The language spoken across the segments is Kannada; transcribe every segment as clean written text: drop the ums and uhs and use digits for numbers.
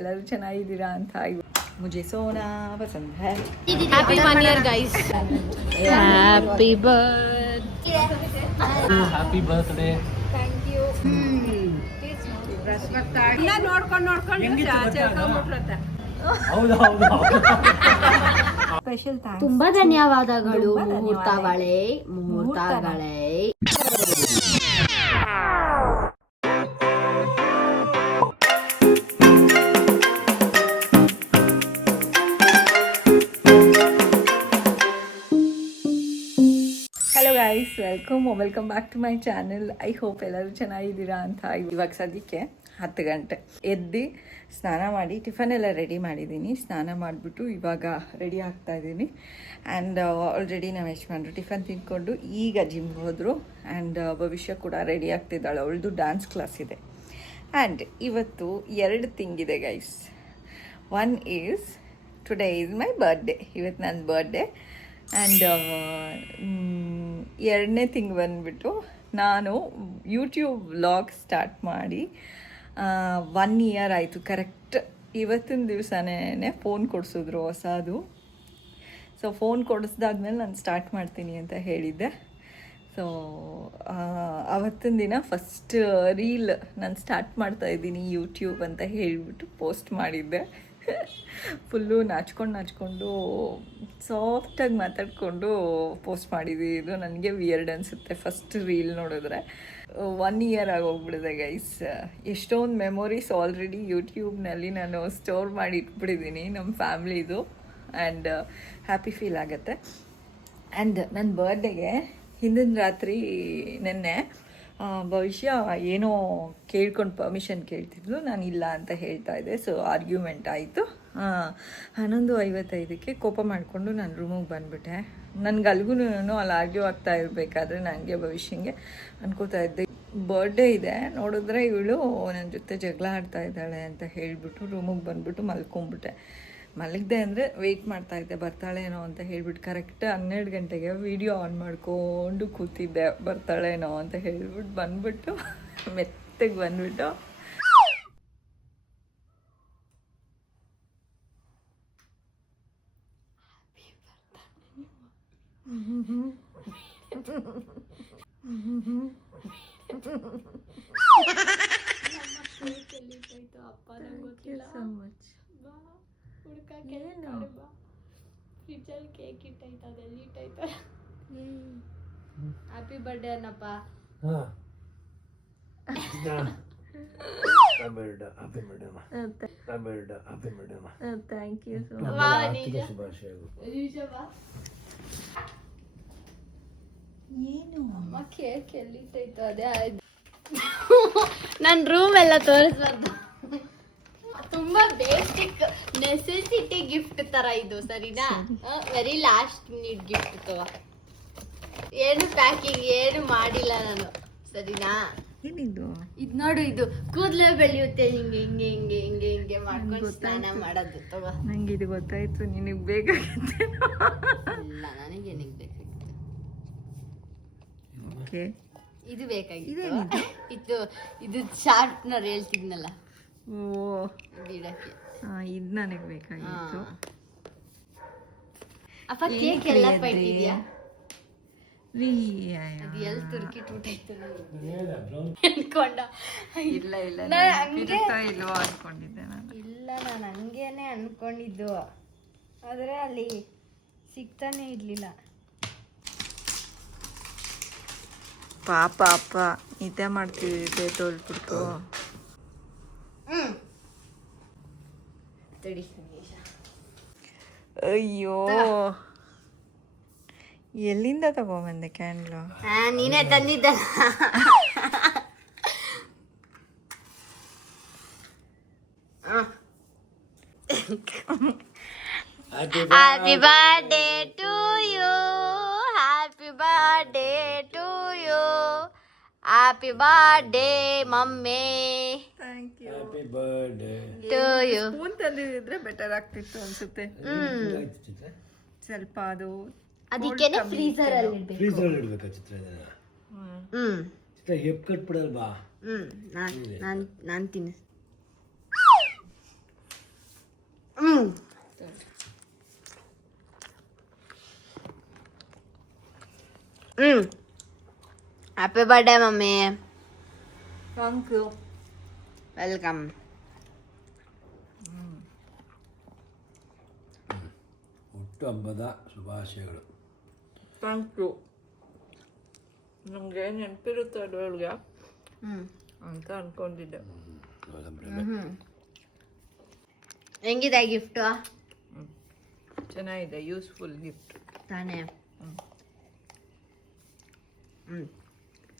ಎಲ್ಲರೂ ಚೆನ್ನಾಗಿದ್ದೀರಾ ಅಂತ. ಮುझೆ ಸೋನಾ ಪಸಂದ್ high. Happy 1 year guys. Happy birthday. Happy birthday. Thank you. ಎಲ್ಲ ನೋಡ್ಕೊಂಡು ಹೌದು ಸ್ಪೆಷಲ್ ಥ್ಯಾಂಕ್ಸ್. ತುಂಬಾ ಧನ್ಯವಾದಗಳು ಮುಹೂರ್ತಗಳೇ. Hello guys, welcome back to my channel. I hope ಎಲ್ಲರೂ ಚೆನ್ನಾಗಿದ್ದೀರಾ ಅಂತ. ಇವಾಗ ಸದ್ಯಕ್ಕೆ 10 ಗಂಟೆ ಎದ್ದು ಸ್ನಾನ ಮಾಡಿ ಟಿಫನ್ ಎಲ್ಲ ರೆಡಿ ಮಾಡಿದ್ದೀನಿ. ಸ್ನಾನ ಮಾಡಿಬಿಟ್ಟು ಇವಾಗ ರೆಡಿ ಆಗ್ತಾ ಇದ್ದೀನಿ. ಆ್ಯಂಡ್ ಆಲ್ರೆಡಿ ನಾವು ಯಜಮಾನ್ರು ಟಿಫನ್ ತಿಂದ್ಕೊಂಡು ಈಗ ಜಿಮ್ಗೆ ಹೋದರು. ಆ್ಯಂಡ್ ಭವಿಷ್ಯ ಕೂಡ ರೆಡಿ ಆಗ್ತಿದ್ದಾಳೆ, ಅವಳದು ಡ್ಯಾನ್ಸ್ ಕ್ಲಾಸ್ ಇದೆ. ಆ್ಯಂಡ್ ಇವತ್ತು 2 ಥಿಂಗ್ ಇದೆ guys. One is today is my birthday, ಇವತ್ತು ನನ್ನ ಬರ್ಡೇ. ಆ್ಯಂಡ್ 2ನೇ ಥಿಂಗ್ ಬಂದುಬಿಟ್ಟು ನಾನು ಯೂಟ್ಯೂಬ್ ವ್ಲಾಗ್ ಸ್ಟಾರ್ಟ್ ಮಾಡಿ 1 ಇಯರ್ ಆಯಿತು ಕರೆಕ್ಟ್. ಇವತ್ತಿನ ದಿವಸನೇ ಫೋನ್ ಕೊಡಿಸಿದ್ರು ಹೊಸದು. ಸೊ ಫೋನ್ ಕೊಡಿಸ್ದಾದ್ಮೇಲೆ ನಾನು ಸ್ಟಾರ್ಟ್ ಮಾಡ್ತೀನಿ ಅಂತ ಹೇಳಿದ್ದೆ. ಸೊ ಅವತ್ತಿನ ದಿನ ಫಸ್ಟ್ ರೀಲ್ ನಾನು ಸ್ಟಾರ್ಟ್ ಮಾಡ್ತಾಯಿದ್ದೀನಿ ಯೂಟ್ಯೂಬ್ ಅಂತ ಹೇಳಿಬಿಟ್ಟು ಪೋಸ್ಟ್ ಮಾಡಿದ್ದೆ. ಫುಲ್ಲು ನಾಚ್ಕೊಂಡು ಸಾಫ್ಟಾಗಿ ಮಾತಾಡಿಕೊಂಡು ಪೋಸ್ಟ್ ಮಾಡಿದ್ದೀವಿ. ಇದು ನನಗೆ ವಿಯರ್ಡ್ ಅನಿಸುತ್ತೆ ಫಸ್ಟ್ ರೀಲ್ ನೋಡಿದ್ರೆ. 1 ಇಯರ್ ಆಗೋಗ್ಬಿಡಿದೆ ಗೈಸ್. ಎಷ್ಟೊಂದು ಮೆಮೊರೀಸ್ ಆಲ್ರೆಡಿ ಯೂಟ್ಯೂಬ್ನಲ್ಲಿ ನಾನು ಸ್ಟೋರ್ ಮಾಡಿ ಇಟ್ಬಿಟ್ಟಿದ್ದೀನಿ ನಮ್ಮ ಫ್ಯಾಮ್ಲಿದು. ಆ್ಯಂಡ್ ಹ್ಯಾಪಿ ಫೀಲ್ ಆಗುತ್ತೆ. ಆ್ಯಂಡ್ ನನ್ನ ಬರ್ಡೇಗೆ ಹಿಂದಿನ ರಾತ್ರಿ ನೆನ್ನೆ ಭವಿಷ್ಯ ಏನೋ ಕೇಳ್ಕೊಂಡು ಪರ್ಮಿಷನ್ ಕೇಳ್ತಿದ್ಲು, ನಾನು ಇಲ್ಲ ಅಂತ ಹೇಳ್ತಾ ಇದ್ದೆ. ಸೊ ಆರ್ಗ್ಯುಮೆಂಟ್ ಆಯಿತು. 11:55ಕ್ಕೆ ಕೋಪ ಮಾಡಿಕೊಂಡು ನಾನು ರೂಮಿಗೆ ಬಂದುಬಿಟ್ಟೆ. ನನಗೆ ಅಲ್ಗೂ ಅಲ್ಲಿ ಆರ್ಗ್ಯೂ ಆಗ್ತಾ ಇರಬೇಕಾದ್ರೆ ನನಗೆ ಭವಿಷ್ಯಂಗೆ ಅನ್ಕೋತಾ ಇದ್ದೆ, ಬರ್ಡೇ ಇದೆ ನೋಡಿದ್ರೆ ಇವಳು ನನ್ನ ಜೊತೆ ಜಗಳ ಆಡ್ತಾ ಇದ್ದಾಳೆ ಅಂತ ಹೇಳಿಬಿಟ್ಟು ರೂಮಿಗೆ ಬಂದುಬಿಟ್ಟು ಮಲ್ಕೊಂಬಿಟ್ಟೆ. ಮಲಗಿದೆ ಅಂದರೆ ವೆಯ್ಟ್ ಮಾಡ್ತಾಯಿದ್ದೆ ಬರ್ತಾಳೇನೋ ಅಂತ ಹೇಳಿಬಿಟ್ಟು. ಕರೆಕ್ಟ್ 12 ಗಂಟೆಗೆ ವೀಡಿಯೋ ಆನ್ ಮಾಡಿಕೊಂಡು ಕೂತಿದ್ದೆ ಬರ್ತಾಳೇನೋ ಅಂತ ಹೇಳಿಬಿಟ್ಟು. ಬಂದ್ಬಿಟ್ಟು ಮೆತ್ತಗೆ ಬಂದ್ಬಿಟ್ಟು ಸೊ ಮಚ್ ಫ್ರಿಜ್ಜಲ್ಲಿ ಕೇಕ್ ಇಟ್ಟೈತೆ, ಅದೆಲ್ಲಿ ಇಟ್ಟೈತೆ. Happy birthday Annappa. Thank you so ಏನು ಅಮ್ಮ ಕೇಕ್ ಎಲ್ಲಿ ಇಟ್ಟೈತೆ ಅದೇ ಆಯ್ತು. ನನ್ನ ರೂಮ್ ಎಲ್ಲ ತೋರಿಸ್ಬಾರ್ದು. ತುಂಬಾ ಬೇಸಿಕ್ ನೆಸೆಸಿಟಿ ಗಿಫ್ಟ್ ತರ ಇದು, ಸರಿನಾ? ವೆರಿ ಲಾಸ್ಟ್ ಮಿನಿಟ್ ಗಿಫ್ಟ್ ತಗೋ. ಏನು ಪ್ಯಾಕಿಂಗ್ ಏನು ಮಾಡಿಲ್ಲ ನಾನು, ಸರಿನಾ? ಏನಿದು? ಇದು ನೋಡು, ಇದು ಕೂದಲೇ ಬೆಳೆಯುತ್ತೆ ಹಿಂಗೆ ಹಿಂಗೆ ಹಿಂಗೆ ಹಿಂಗೆ ಹಿಂಗೆ ಮಾಡ್ಕೊಂಡು ಸ್ನಾನ ಮಾಡೋದು. ತಗೋ. ನಂಗೆ ಇದು ಗೊತ್ತಾಯ್ತು, ನಿನಗೆ ಬೇಕಾಗುತ್ತೆ. ಇಲ್ಲ, ನನಗೆ ಏನಕ್ಕೆ ಬೇಕಾಗಿತ್ತು. ಓಕೆ, ಇದು ಬೇಕಾಗಿತ್ತು. ಇದು ಶಾರ್ಪ್ನರ್ ಹೇಳ್ತಿದ್ನಲ್ಲ, ಓ ಗಿಡಕ್ಕೆ. ಇದು ನನಗೆ ಬೇಕಾಗಿತ್ತು. ಅಪ್ಪ ಕೇಕ್ ಎಲ್ಲ ಇಟ್ಟಿದ್ಯಾ? ಅದು ಎಲ್ಲಿ ತುರ್ಕಿ ಟೂಟಾಯ್ತು ಅನ್ಕೊಂಡ. ಇಲ್ಲ ಇಲ್ವೋ ಅನ್ಕೊಂಡಿದ್ದೆ ನಾನು. ಇಲ್ಲ, ನಾನು ಹಂಗೇನೆ ಅನ್ಕೊಂಡಿದ್ದು, ಆದರೆ ಅಲ್ಲಿ ಸಿಗ್ತಾನೆ ಇರ್ಲಿಲ್ಲ. ಪಾಪ ಅಪ್ಪ ನಿದ್ದೆ ಮಾಡ್ತಿದ್ದೆ ತೋಲ್ಬಿಡ್ತು. ಅಯ್ಯೋ, ಎಲ್ಲಿಂದ ತಗೊಂಬಂದೆ ಕ್ಯಾಂಡ್ಲು? ನೀನೇ ತಂದಿದ್ದ. Happy birthday to you, happy birthday to you, happy birthday mummy. Thank you. Happy birthday to you. Spoon ತಂದಿದ್ರೆ ಬೆಟರ್ ಆಗ್ತಿತ್ತು ಅನ್ಸುತ್ತೆ. ಸ್ವಲ್ಪ ಅದು ಅದಕ್ಕೇನೆ ಫ್ರೀಜರ್ ಅಲ್ಲಿ ಇಡ್ಬೇಕಾ ಚಿತ್ರ? ಹ್ಮ್ ಚಿತ್ರ ಹೆಪ್ ಕಟ್ಬಿಡಲ್ವಾ? ನಾನು ತಿನ್ನ happy birthday mummy. Thank you. Welcome. ಹುಟ್ಟು ಹಬ್ಬದ ಶುಭಾಶಯಗಳು. Thank you. ನಮಗೆ ನೆನಪಿರುತ್ತೆ ಅಡುಗೆ ಅಂತ ಅನ್ಕೊಂಡಿದ್ದೆ. ಹೆಂಗಿದೆ ಗಿಫ್ಟು? ಚೆನ್ನಾಗಿದೆ, ಯೂಸ್ಫುಲ್ ಗಿಫ್ಟ್ ತಾನೇ.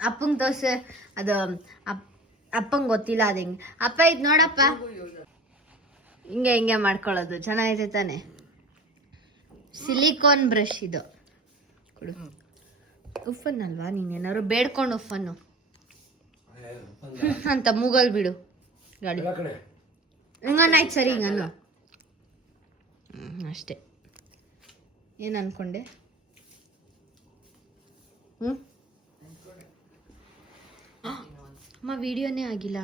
ಅಪ್ಪಂಗೆ ತೋರ್ಸು. ಅದು ಅಪ್ಪಂಗೆ ಗೊತ್ತಿಲ್ಲ ಅದು ಹೆಂಗೆ. ಅಪ್ಪ ಇದು ನೋಡಪ್ಪ, ಹಿಂಗೆ ಹಿಂಗೆ ಮಾಡ್ಕೊಳ್ಳೋದು. ಚೆನ್ನಾಗಿದೆ ತಾನೆ. ಸಿಲಿಕಾನ್ ಬ್ರಷ್ ಇದು. ಕೊಡು. ಉಫನ್ ಅಲ್ವಾ? ನೀನೇನಾದ್ರು ಬೇಡ್ಕೊಂಡು ಉಫನ್ನು ಅಂತ ಮೂಗಲ್ ಬಿಡು ಗಾಡಿ. ಹಿಂಗನ್ನಾಯ್ತು ಸರಿ, ಹಿಂಗನ್ನು ಅಷ್ಟೇ. ಏನು ಅನ್ಕೊಂಡೆ? ಅಮ್ಮ ವಿಡಿಯೋನೇ ಆಗಿಲ್ಲ.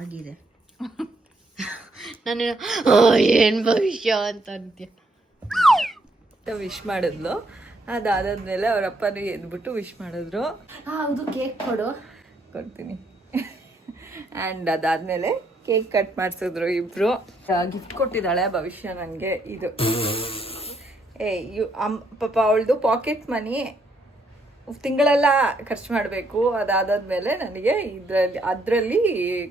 ಆಗಿದೆ. ನಾನು ಏನು ಭವಿಷ್ಯ ಅಂತ ಅಂತೀಯ. ವಿಶ್ ಮಾಡಿದ್ಲು. ಅದಾದ್ಮೇಲೆ ಅವ್ರ ಅಪ್ಪನೂ ಎದ್ಬಿಟ್ಟು ವಿಶ್ ಮಾಡಿದ್ರು. ಹೌದು, ಕೇಕ್ ಕೊಡು. ಕೊಡ್ತೀನಿ. ಆ್ಯಂಡ್ ಅದಾದಮೇಲೆ ಕೇಕ್ ಕಟ್ ಮಾಡಿಸಿದ್ರು ಇಬ್ಬರು. ಗಿಫ್ಟ್ ಕೊಟ್ಟಿದ್ದಾಳೆ ಭವಿಷ್ಯ ನನಗೆ. ಇದು ಪಾಪ ಅವಳದು ಪಾಕೆಟ್ ಮನಿ ತಿಂಗಳೆಲ್ಲ ಖರ್ಚು ಮಾಡಬೇಕು. ಅದಾದಮೇಲೆ ನನಗೆ ಅದರಲ್ಲಿ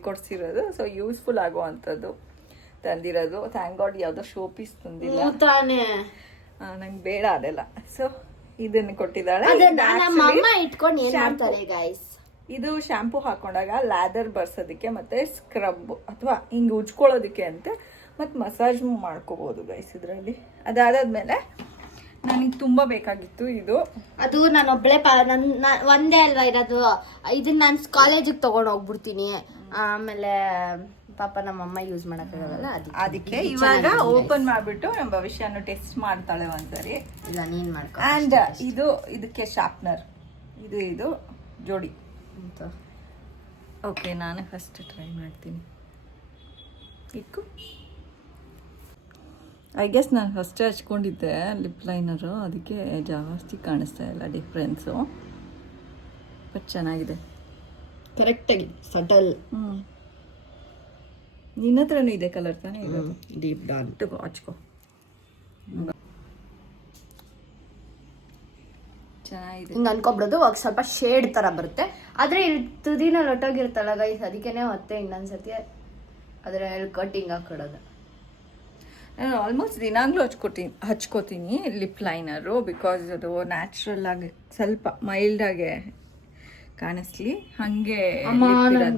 ಕೊಡಿಸಿರೋದು. ಸೊ ಯೂಸ್ಫುಲ್ ಆಗುವಂಥದ್ದು ತಂದಿರೋದು. ಥ್ಯಾಂಕ್ ಗಾಡ್ ಯಾವುದೋ ಶೋ ಪೀಸ್ ತಂದಿಲ್ಲ. ತಾನೇ ನಂಗೆ ಬೇಡ ಅದೆಲ್ಲ. ಸೊ ಇದನ್ನು ಕೊಟ್ಟಿದ್ದಾಳೆ. ಇಟ್ಕೊಂಡು ಏನ್ ಮಾಡ್ತಾರೆ ಗೈಸ್? ಇದು ಶಾಂಪೂ ಹಾಕೊಂಡಾಗ ಲ್ಯಾದರ್ ಬರ್ಸೋದಕ್ಕೆ ಮತ್ತೆ ಸ್ಕ್ರಬ್ ಅಥವಾ ಹಿಂಗೆ ಉಜ್ಕೊಳ್ಳೋದಕ್ಕೆ ಅಂತ ಮತ್ತು ಮಸಾಜ್ ಮಾಡ್ಕೋಬೋದು ಗೈಸ್ ಇದರಲ್ಲಿ. ಅದಾದ್ಮೇಲೆ ನನಗೆ ತುಂಬ ಬೇಕಾಗಿತ್ತು ಇದು. ಅದು ನಾನು ಒಬ್ಳೆ ಒಂದೇ ಅಲ್ವಾ ಇರೋದು. ಇದನ್ನ ನಾನು ಕಾಲೇಜಿಗೆ ತಗೊಂಡು ಹೋಗ್ಬಿಡ್ತೀನಿ. ಆಮೇಲೆ ಪಾಪ ನಮ್ಮಮ್ಮ ಯೂಸ್ ಮಾಡೋಕ್ಕಾಗಲ್ಲ. ಅದಕ್ಕೆ ಇವಾಗ ಓಪನ್ ಮಾಡಿಬಿಟ್ಟು ನಮ್ಮ ಭವಿಷ್ಯನ ಟೆಸ್ಟ್ ಮಾಡ್ತಾಳೆ ಒಂದ್ಸರಿ. ಇಲ್ಲ, ನೀನು ಮಾಡ್ಕೊ. ಆ್ಯಂಡ್ ಇದಕ್ಕೆ ಶಾರ್ಪ್ನರ್ ಇದು ಜೋಡಿ. ಓಕೆ, ನಾನು ಫಸ್ಟ್ ಟ್ರೈ ಮಾಡ್ತೀನಿ. ಇಕ್ಕು. ಐ ಗೆಸ್ ನಾನು ಫಸ್ಟ್ ಹಚ್ಕೊಂಡಿದ್ದೆ ಲಿಪ್ ಲೈನರು, ಅದಕ್ಕೆ ಜಾಸ್ತಿ ಕಾಣಿಸ್ತಾ ಇಲ್ಲ ಡಿಫ್ರೆನ್ಸು. ಬಟ್ ಚೆನ್ನಾಗಿದೆ, ಕರೆಕ್ಟಾಗಿ ಸಟಲ್. ನಿನ್ನ ಹತ್ರನೂ ಇದೆ ಕಲರ್ ತಾನೇ? ಡೀಪ್ ಡಾನ್ ತಗೋ, ಹಚ್ಕೋ. ಚೆನ್ನಾಗಿದೆ. ಹಿಂಗೆ ಅನ್ಕೊಬಿಡೋದು. ಅವಾಗ ಸ್ವಲ್ಪ ಶೇಡ್ ಥರ ಬರುತ್ತೆ. ಆದರೆ ಇಲ್ಲಿ ತುದಿನ ಲೊಟ್ಟೋಗಿರ್ತಲ್ಲ ಗೈಸ್, ಅದಕ್ಕೇನೆ ಮತ್ತೆ ಇನ್ನೊಂದ್ಸತಿ ಅದರ ಕಟ್ಟಿಂಗ್ ಹಾಕೊಡೋದು. ನಾನು ಆಲ್ಮೋಸ್ಟ್ ದಿನಾಗ್ಲೂ ಹಚ್ಕೋತೀನಿ ಲಿಪ್ ಲೈನರು. ಬಿಕಾಸ್ ಅದು ನ್ಯಾಚುರಲ್ ಆಗಿ ಸ್ವಲ್ಪ ಮೈಲ್ಡಾಗೆ ಕಾಣಿಸ್ಲಿ, ಹಾಗೆ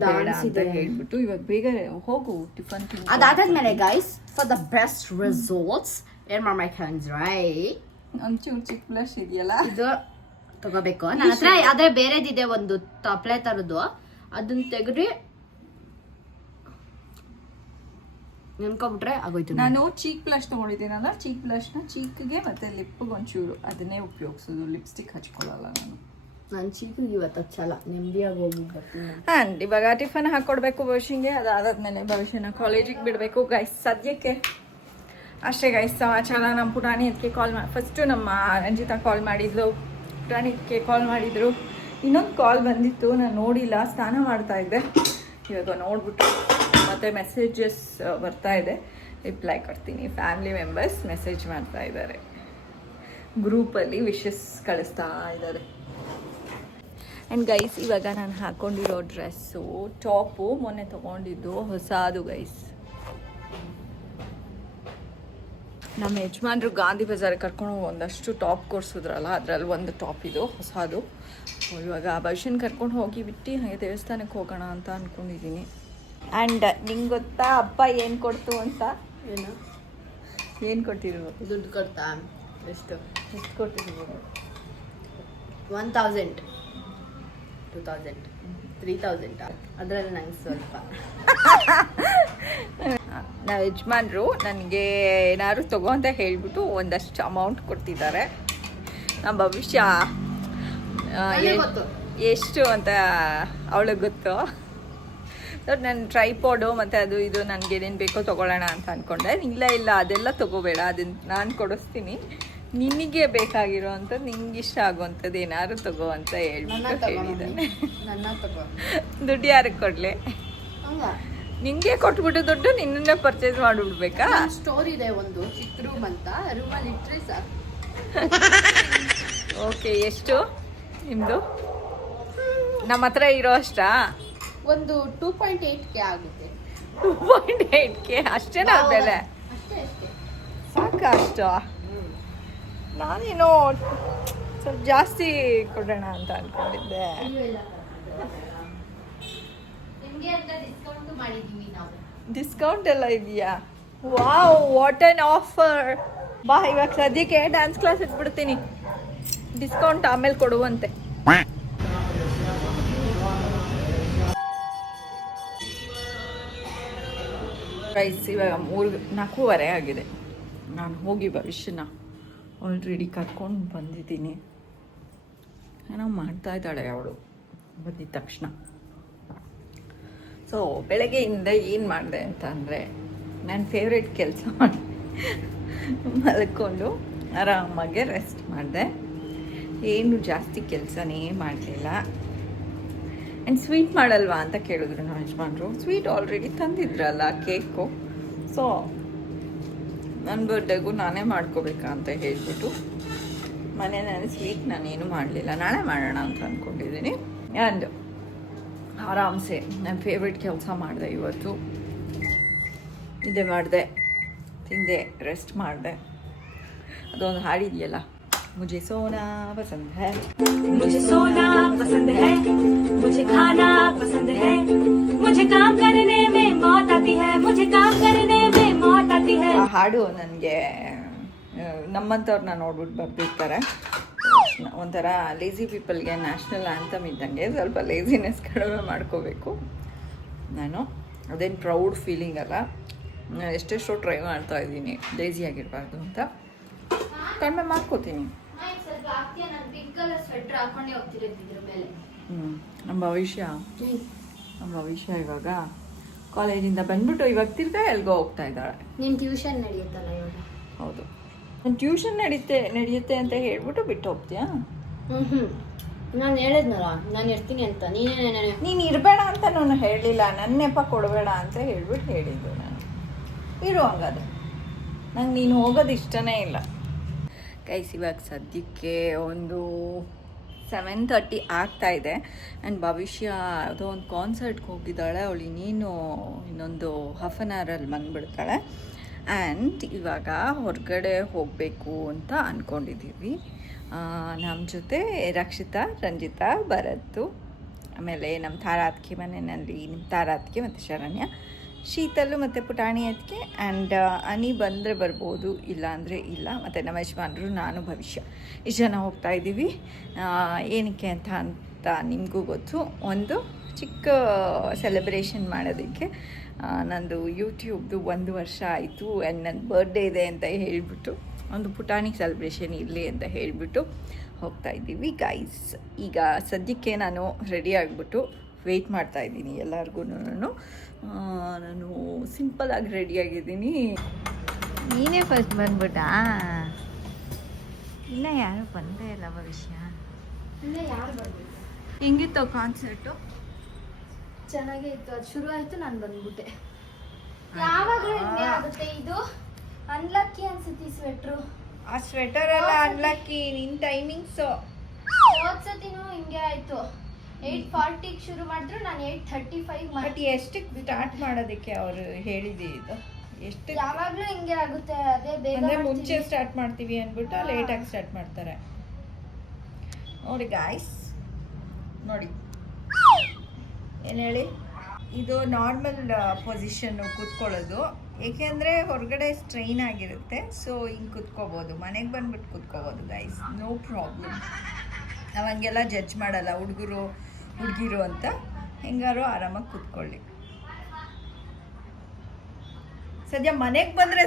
ಬೇಡ ಅಂತ ಹೇಳ್ಬಿಟ್ಟು ಇವಾಗ ಬೇಗ ಹೋಗು ಟಿಫನ್ ತಿಂದು. ಅದಾದ್ಮೇಲೆ guys, for the best results ಏನ್ ಮಾಡ್ಬೇಕು ಒಂಚೂರು ಚಿಕ್ಕ ಬ್ಲಷ್ ಇದೆಯಲ್ಲ, ಇದು ತಗೋಬೇಕು. ನನ್ನ ಹತ್ರ ಅದೇ ಬೇರೆದಿದೆ ಒಂದು ತಪ್ಲೆ ತರದ್ದು. ಅದನ್ನ ತೆಗ್ರಿ ನೆನ್ಕೊಬಿಟ್ರೆ ಆಗೋಯ್ತು. ನಾನು ಚೀಕ್ ಬ್ಲಷ್ ತೊಗೊಂಡಿದ್ದೀನಲ್ಲ, ಚೀಕ್ ಬ್ಲಷ್ನ ಚೀಕ್ಗೆ ಮತ್ತು ಲಿಪ್ಪಿಗೆ ಒಂಚೂರು ಅದನ್ನೇ ಉಪಯೋಗಿಸೋದು. ಲಿಪ್ಸ್ಟಿಕ್ ಹಚ್ಕೊಳ್ಳಲ್ಲ ನಾನು ಚೀಕಿಗೆ ಇವತ್ತು ಹಚ್ಚಲ್ಲ, ನೆಮ್ಮದಿಯಾಗಿ ಹೋಗಿ ಬರ್ತೀನಿ. ಆ್ಯಂಡ್ ಇವಾಗ ಟಿಫನ್ ಹಾಕ್ಕೊಡ್ಬೇಕು ಭವಿಷ್ಯಂಗೆ. ಅದಾದ್ಮೇಲೆ ಭವಿಷ್ಯನ ಕಾಲೇಜಿಗೆ ಬಿಡಬೇಕು ಗೈಸ್. ಸದ್ಯಕ್ಕೆ ಅಷ್ಟೇ ಗೈಸ್ ಸಮಾಚಾರ. ನಮ್ಮ ಪುಟಾಣಿ ಅದಕ್ಕೆ ಕಾಲ್ ಮಾಡಿ, ಫಸ್ಟು ನಮ್ಮ ರಂಜಿತಾ ಕಾಲ್ ಮಾಡಿದ್ಲು, ಪುಟಾಣಿ ಅದಕ್ಕೆ ಕಾಲ್ ಮಾಡಿದರು. ಇನ್ನೊಂದು ಕಾಲ್ ಬಂದಿತ್ತು, ನಾನು ನೋಡಿಲ್ಲ, ಸ್ನಾನ ಮಾಡ್ತಾ ಇದ್ದೆ. ಇವಾಗ ನೋಡ್ಬಿಟ್ಟು ಮತ್ತು ಮೆಸೇಜಸ್ ಬರ್ತಾ ಇದೆ, ರಿಪ್ಲೈ ಕೊಡ್ತೀನಿ. ಫ್ಯಾಮಿಲಿ ಮೆಂಬರ್ಸ್ ಮೆಸೇಜ್ ಮಾಡ್ತಾ ಇದ್ದಾರೆ, ಗ್ರೂಪಲ್ಲಿ ವಿಶಸ್ ಕಳಿಸ್ತಾ ಇದ್ದಾರೆ. ಆ್ಯಂಡ್ ಗೈಸ್ ಇವಾಗ ನಾನು ಹಾಕ್ಕೊಂಡಿರೋ ಡ್ರೆಸ್ಸು ಟಾಪು ಮೊನ್ನೆ ತೊಗೊಂಡಿದ್ದು ಹೊಸದು ಗೈಸ್. ನಮ್ಮ ಯಜಮಾನ್ರು ಗಾಂಧಿ ಬಜಾರಿಗೆ ಕರ್ಕೊಂಡು ಒಂದಷ್ಟು ಟಾಪ್ ಕೊಡ್ಸಿದ್ರಲ್ಲ, ಅದರಲ್ಲಿ ಒಂದು ಟಾಪ್ ಇದು ಹೊಸದು. ಇವಾಗ ಭವಿಷ್ಯನ ಕರ್ಕೊಂಡು ಹೋಗಿ ಬಿಟ್ಟು ಹಾಗೆ ದೇವಸ್ಥಾನಕ್ಕೆ ಹೋಗೋಣ ಅಂತ ಅಂದ್ಕೊಂಡಿದ್ದೀನಿ. ಆ್ಯಂಡ್ ನಿಂಗೆ ಗೊತ್ತಾ ಅಪ್ಪ ಏನು ಕೊಡ್ತು ಅಂತ? ಏನು ಕೊಟ್ಟಿದ್ರು? ದುಡ್ಡು ಕೊಡ್ತಾ? ಎಷ್ಟು ಕೊಟ್ಟಿದ್ರು? 1000, 2000, 3000. ಅದರಲ್ಲಿ ನಂಗೆ ಸ್ವಲ್ಪ ನಾವು ಯಜಮಾನ್ರು ನನಗೆ ಏನಾದ್ರು ತಗೋ ಅಂತ ಹೇಳಿಬಿಟ್ಟು ಒಂದಷ್ಟು ಅಮೌಂಟ್ ಕೊಡ್ತಿದ್ದಾರೆ. ನಮ್ಮ ಭವಿಷ್ಯ ಎಷ್ಟು ಅಂತ ಅವಳಿಗೆ ಗೊತ್ತು. ನನ್ನ ಟ್ರೈಪಾಡು ಮತ್ತು ಅದು ಇದು ನನಗೆ ಏನೇನು ಬೇಕೋ ತೊಗೊಳ್ಳೋಣ ಅಂತ ಅಂದ್ಕೊಂಡೆ. ಇಲ್ಲ ಅದೆಲ್ಲ ತೊಗೋಬೇಡ, ಅದನ್ನು ನಾನು ಕೊಡಿಸ್ತೀನಿ, ನಿನಗೆ ಬೇಕಾಗಿರೋ ಅಂಥದ್ದು ನಿಂಗೆ ಇಷ್ಟ ಆಗುವಂಥದ್ದು ಏನಾದ್ರು ತಗೋ ಅಂತ ಹೇಳ್ಬಿಟ್ಟು ಹೇಳಿದ್ದಾನೆ. ದುಡ್ಡು ಯಾರಿಗೆ ಕೊಡಲಿ? ನಿಂಗೆ ಕೊಟ್ಬಿಟ್ಟು ದುಡ್ಡು ನಿನ್ನನ್ನೇ ಪರ್ಚೇಸ್ ಮಾಡಿಬಿಡ್ಬೇಕಾ? ಸ್ಟೋರ್ ಇದೆ ಒಂದು ಚಿಕ್ಕ ರೂಮ್ ಅಂತ, ರೂಮಲ್ಲಿ ಇಟ್ಟರೆ ಸಾಕು. ಓಕೆ, ಎಷ್ಟು ನಿಮ್ಮದು? ನಮ್ಮ ಹತ್ರ ಇರೋ ಅಷ್ಟಾ? ಒಂದು 2.8K ಆಗುತ್ತೆ. 2.8K ಅಷ್ಟೇನಾ ಬೆಲೆ? ಅಷ್ಟೇ ಸಾಕ ಅಷ್ಟು? ನಾನೇನೋ ಸ್ವಲ್ಪ ಜಾಸ್ತಿ ಕೊಡೋಣ ಅಂತ ಅನ್ಕೊಂಡಿದ್ದೆ. ನಿಮಗೆ ಅಂತ ಡಿಸ್ಕೌಂಟ್ ಮಾಡಿದ್ದೀವಿ ನಾವು. ಡಿಸ್ಕೌಂಟ್ ಎಲ್ಲ ಇದೆಯಾ? Wow, what on offer! ಬಾ, ಇವಾಗ ಸದ್ಯಕ್ಕೆ ಡ್ಯಾನ್ಸ್ ಕ್ಲಾಸ್ ಇಟ್ಬಿಡ್ತೀನಿ, ಡಿಸ್ಕೌಂಟ್ ಆಮೇಲೆ ಕೊಡುವಂತೆ. ಪ್ರೈಸ್ ಇವಾಗ 4:15 ಆಗಿದೆ. ನಾನು ಹೋಗಿ ಭವಿಷ್ಯನ ಆಲ್ರೆಡಿ ಕರ್ಕೊಂಡು ಬಂದಿದ್ದೀನಿ. ಏನೋ ಮಾಡ್ತಾ ಇದ್ದಾಳೆ ಅವಳು ಬಂದಿದ್ದ ತಕ್ಷಣ. ಸೊ ಬೆಳಗ್ಗೆಯಿಂದ ಏನು ಮಾಡಿದೆ ಅಂತ ಅಂದರೆ, ನನ್ನ ಫೇವ್ರೆಟ್ ಕೆಲಸ ಮಾಡಿ ಮಲ್ಕೊಂಡು ಆರಾಮಾಗೆ ರೆಸ್ಟ್ ಮಾಡಿದೆ. ಏನು ಜಾಸ್ತಿ ಕೆಲಸನೇ ಮಾಡಲಿಲ್ಲ. ಆ್ಯಂಡ್ ಸ್ವೀಟ್ ಮಾಡಲ್ವಾ ಅಂತ ಕೇಳಿದ್ರು ನಮ್ಮ ಯಜಮಾನ್ರು. ಸ್ವೀಟ್ ಆಲ್ರೆಡಿ ತಂದಿದ್ರಲ್ಲ, ಕೇಕು. ಸೊ ನನ್ನ ಬರ್ಡೇಗೂ ನಾನೇ ಮಾಡ್ಕೋಬೇಕಾ ಅಂತ ಹೇಳ್ಬಿಟ್ಟು ಮನೆಯಲ್ಲಿ ಸ್ವೀಟ್ ನಾನೇನು ಮಾಡಲಿಲ್ಲ. ನಾಳೆ ಮಾಡೋಣ ಅಂತ ಅಂದ್ಕೊಂಡಿದ್ದೀನಿ. ಆ್ಯಂಡ್ ಆರಾಮ್ಸೆ ನನ್ನ ಫೇವ್ರೆಟ್ ಕೆಲಸ ಮಾಡಿದೆ ಇವತ್ತು. ಇದೇ ಮಾಡಿದೆ, ತಿಂದೆ, ರೆಸ್ಟ್ ಮಾಡಿದೆ. ಅದೊಂದು ಹಾಡಿದೆಯಲ್ಲ, मुझे सोना पसंद है, मुझे सोना पसंद है, मुझे खाना पसंद है, मुझे काम करने में मौत आती है, मुझे काम करने में मौत आती है. ಆ ಹಾಡು ನನಗೆ ನಮ್ಮಂಥವ್ರನ್ನ ನೋಡ್ಬಿಟ್ಟು ಬರ್ದಿರ್ತಾರೆ. ಒಂಥರ ಲೇಜಿ ಪೀಪಲ್ಗೆ ನ್ಯಾಷನಲ್ ಆ್ಯಂಥಮ್ ಇದ್ದಂಗೆ. ಸ್ವಲ್ಪ ಲೇಜಿನೆಸ್ ಕಡಿಮೆ ಮಾಡ್ಕೋಬೇಕು. ನಾನು ಅದೇನು ಪ್ರೌಡ್ ಫೀಲಿಂಗ್ ಅಲ್ಲ, ಎಷ್ಟೆಷ್ಟೋ ಟ್ರೈ ಮಾಡ್ತಾ ಇದ್ದೀನಿ ಲೇಜಿ ಆಗಿರಬಾರ್ದು ಅಂತ. ಕಡಿಮೆ ಮಾಡ್ಕೋತೀನಿ. ನಮ್ಮ ಭವಿಷ್ಯ ಇವಾಗ ಕಾಲೇಜಿಂದ ಬಂದ್ಬಿಟ್ಟು ಇವಾಗ ತಿರ್ಗಾ ಎಲ್ಗೋ ಹೋಗ್ತಾ ಇದ್ದಾಳೆ. ನಿನ್ ಟ್ಯೂಷನ್ ನಡೆಯುತ್ತಲ್ಲ ಇವಾಗ? ಹೌದು, ನನ್ನ ಟ್ಯೂಷನ್ ನಡೆಯುತ್ತೆ ಅಂತ ಹೇಳ್ಬಿಟ್ಟು ಬಿಟ್ಟು ಹೋಗ್ತೀಯಾ? ನಾನು ಹೇಳಿದ್ನಲ್ಲ ನಾನು ಇರ್ತೀನಿ ಅಂತ. ನೀನು ಇರಬೇಡ ಅಂತ ನಾನು ಹೇಳಲಿಲ್ಲ, ನನ್ನ ನೆಪ ಕೊಡಬೇಡ ಅಂತ ಹೇಳ್ಬಿಟ್ಟು ಹೇಳಿದ್ದು ನಾನು. ಇರು ಹಂಗಾದ್ರೆ, ನಂಗೆ ನೀನು ಹೋಗೋದು ಇಷ್ಟನೇ ಇಲ್ಲ. ಗೈಸ್, ಇವಾಗ ಸದ್ಯಕ್ಕೆ ಒಂದು 7:30 ಆಗ್ತಾಯಿದೆ. ಆ್ಯಂಡ್ ಭವಿಷ್ಯ ಯಾವುದೋ ಒಂದು ಕಾನ್ಸರ್ಟ್ಗೆ ಹೋಗಿದ್ದಾಳೆ. ಅವಳು ಇನ್ನೊಂದು ಹಾಫ್ ಆನ್ ಅವರಲ್ಲಿ ಬಂದುಬಿಡ್ತಾಳೆ. ಆ್ಯಂಡ್ ಇವಾಗ ಹೊರಗಡೆ ಹೋಗಬೇಕು ಅಂತ ಅಂದ್ಕೊಂಡಿದ್ದೀವಿ. ನಮ್ಮ ಜೊತೆ ರಕ್ಷಿತಾ, ರಂಜಿತಾ, ಭರತ್, ಆಮೇಲೆ ನಮ್ಮ ತಾರಾತ್ಗೆ ಮನೆಯಲ್ಲಿ ನಿಮ್ಮ ತಾರಾತ್ಗೆ ಮತ್ತು ಶರಣ್ಯ, ಶೀತಲು ಮತ್ತು ಪುಟಾಣಿ ಅದಕ್ಕೆ. ಆ್ಯಂಡ್ ಅನಿ ಬಂದರೆ ಬರ್ಬೋದು, ಇಲ್ಲ ಅಂದರೆ ಇಲ್ಲ. ಮತ್ತು ನಮ್ಮ ಯಜಮಾನ್ರು, ನಾನು, ಭವಿಷ್ಯ ಇಷ್ಟು ಜನ ಹೋಗ್ತಾ ಇದ್ದೀವಿ. ಏನಕ್ಕೆ ಅಂತ ನಿಮಗೂ ಗೊತ್ತು. ಒಂದು ಚಿಕ್ಕ ಸೆಲೆಬ್ರೇಷನ್ ಮಾಡೋದಕ್ಕೆ. ನಂದು ಯೂಟ್ಯೂಬ್ದು 1 ವರ್ಷ ಆಯಿತು. ಆ್ಯಂಡ್ ನನ್ನ ಬರ್ಡೇ ಇದೆ ಅಂತ ಹೇಳಿಬಿಟ್ಟು ಒಂದು ಪುಟಾಣಿ ಸೆಲೆಬ್ರೇಷನ್ ಇರಲಿ ಅಂತ ಹೇಳಿಬಿಟ್ಟು ಹೋಗ್ತಾ ಇದ್ದೀವಿ ಗೈಸ್. ಈಗ ಸದ್ಯಕ್ಕೆ ನಾನು ರೆಡಿ ಆಗಿಬಿಟ್ಟು ವೆಯ್ಟ್ ಮಾಡ್ತಾಯಿದ್ದೀನಿ ಎಲ್ಲರಿಗೂ. ನಾನು ಸಿಂಪಲಾಗಿ ರೆಡಿಯಾಗಿದ್ದೀನಿ. ನೀನೇ ಫಸ್ಟ್ ಬಂದ್ಬಿಟ್ಟಾ? ಇನ್ನು ಯಾರು ಬಂದೇ ಇಲ್ಲ ಭವಿಷ್ಯ. ಇನ್ನು ಯಾರು ಬರಬೇಕು? ಹೆಂಗಿತ್ತು ಕಾನ್ಸರ್ಟು? ಚೆನ್ನಾಗೇ ಇತ್ತು. ಅದು ಶುರು ಆಯಿತು, ನಾನು ಬಂದ್ಬಿಟ್ಟೆ. ಯಾವಾಗಲೂ ಹಿಂಗೆ ಆಗುತ್ತೆ. ಇದು ಅನ್ಲಕ್ಕಿ ಅನ್ಸುತ್ತೆ ಈ ಸ್ವೆಟ್ರು. ಆ ಸ್ವೆಟರ್ ಎಲ್ಲ ಅನ್ಲಕ್ಕಿ. ನಿನ್ನ ಟೈಮಿಂಗ್ಸು ಹೋದ್ಸತಿನೂ ಹಿಂಗೆ ಆಯಿತು. 8:40ಗೆ ಶುರು ಮಾಡಿದ್ರು, ನಾನು 8:35 ಬಟ್ ಎಷ್ಟಕ್ಕೆ ಸ್ಟಾರ್ಟ್ ಮಾಡೋದಕ್ಕೆ ಅವರು ಹೇಳಿದ್ದು? ಎಷ್ಟು ಯಾವಾಗಲೂ ಹಿಂಗೆ ಆಗುತ್ತೆ. ಅದೇ ಬೇಗ ಅಂದರೆ ಮುಂಚೆ ಸ್ಟಾರ್ಟ್ ಮಾಡ್ತೀವಿ ಅಂದ್ಬಿಟ್ಟು ಲೇಟಾಗಿ ಸ್ಟಾರ್ಟ್ ಮಾಡ್ತಾರೆ. ನೋಡಿ ಗಾಯ್ಸ್, ನೋಡಿ ಏನು ಹೇಳಿ, ಇದು ನಾರ್ಮಲ್ ಪೊಸಿಷನ್ನು ಕೂತ್ಕೊಳ್ಳೋದು. ಏಕೆಂದರೆ ಹೊರಗಡೆ ಸ್ಟ್ರೈನ್ ಆಗಿರುತ್ತೆ. ಸೊ ಹಿಂಗೆ ಕೂತ್ಕೋಬೋದು, ಮನೆಗೆ ಬಂದ್ಬಿಟ್ಟು ಕೂತ್ಕೋಬೋದು ಗೈಸ್, ನೋ ಪ್ರಾಬ್ಲಮ್. ನಾವು ಹಂಗೆಲ್ಲ ಜಡ್ಜ್ ಮಾಡಲ್ಲ, ಹುಡುಗಿರು ಅಂತ. ಹೆಂಗಾರು ಆರಾಮಾಗಿ ಕೂತ್ಕೊಳ್ಳಿ. ಸದ್ಯ ಮನೆಗೆ ಬಂದರೆ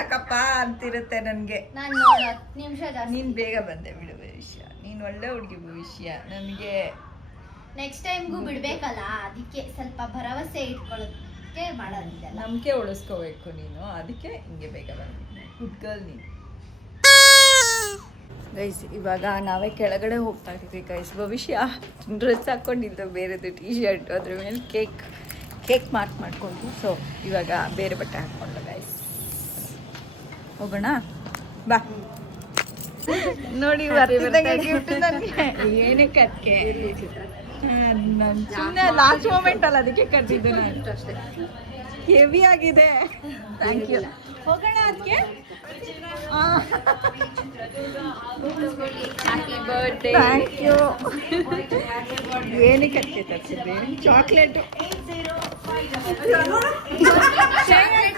ಸಾಕಪ್ಪ ಅಂತಿರುತ್ತೆ ನನಗೆ. ನಾನು 10 ನಿಮಿಷ ಜಾಸ್ತಿ. ನೀನು ಬೇಗ ಬಂದೆ ಬಿಡು ಭವಿಷ್ಯ, ನೀನು ಒಳ್ಳೆ ಹುಡುಗಿ ಭವಿಷ್ಯ. ನನಗೆ ನೆಕ್ಸ್ಟ್ ಟೈಮ್ಗೂ ಬಿಡ್ಬೇಕಲ್ಲ, ಅದಕ್ಕೆ ಸ್ವಲ್ಪ ಭರವಸೆ ಇಟ್ಕೊಳ್ಳೋದಕ್ಕೆ ಮಾಡೋದಿದೆಲ್ಲ. ನಂಬಿಕೆ ಉಳಿಸ್ಕೋಬೇಕು ನೀನು, ಅದಕ್ಕೆ ಹಿಂಗೆ ಬೇಗ ಬಂದಿದ್ದೀನಿ. ಗುಡ್ ಗರ್ಲ್ ನೀನು. ಗೈಸ್ ಇವಾಗ ನಾವೇ ಕೆಳಗಡೆ ಹೋಗ್ತಾ ಇದ್ದೀವಿ ಗೈಸ್. ಭವಿಷ್ಯ ಡ್ರೆಸ್ ಹಾಕ್ಕೊಂಡಿದ್ದು ಬೇರೆದು ಟೀ ಶರ್ಟ್, ಅದ್ರ ಮೇಲೆ ಕೇಕ್ ಮಾರ್ಕ್ ಮಾಡಿಕೊಂಡು, ಸೊ ಇವಾಗ ಬೇರೆ ಬಟ್ಟೆ ಹಾಕ್ಕೊಂಡು ಗೈಸ್ ಹೋಗೋಣ ಬಾ. ನೋಡಿ ಗಿಫ್ಟ್ ನನಗೆ ಏನಕ್ಕೆ ಅದಕ್ಕೆ ಸುಮ್ಮನೆ ಲಾಸ್ಟ್ ಮೂಮೆಂಟ್ ಅಲ್ಲ, ಅದಕ್ಕೆ ಕರೆದಿದ್ದು ನಾನು. ಅಷ್ಟೇ ಹೆವಿ ಆಗಿದೆ. Thank you. ಹೋಗೋಣ ಅದಕ್ಕೆ. Happy birthday. Thank you. ಏನಕ್ಕೆ ಅದಕ್ಕೆ ತರಿಸಿದ್ರಿ? ಚಾಕ್ಲೇಟು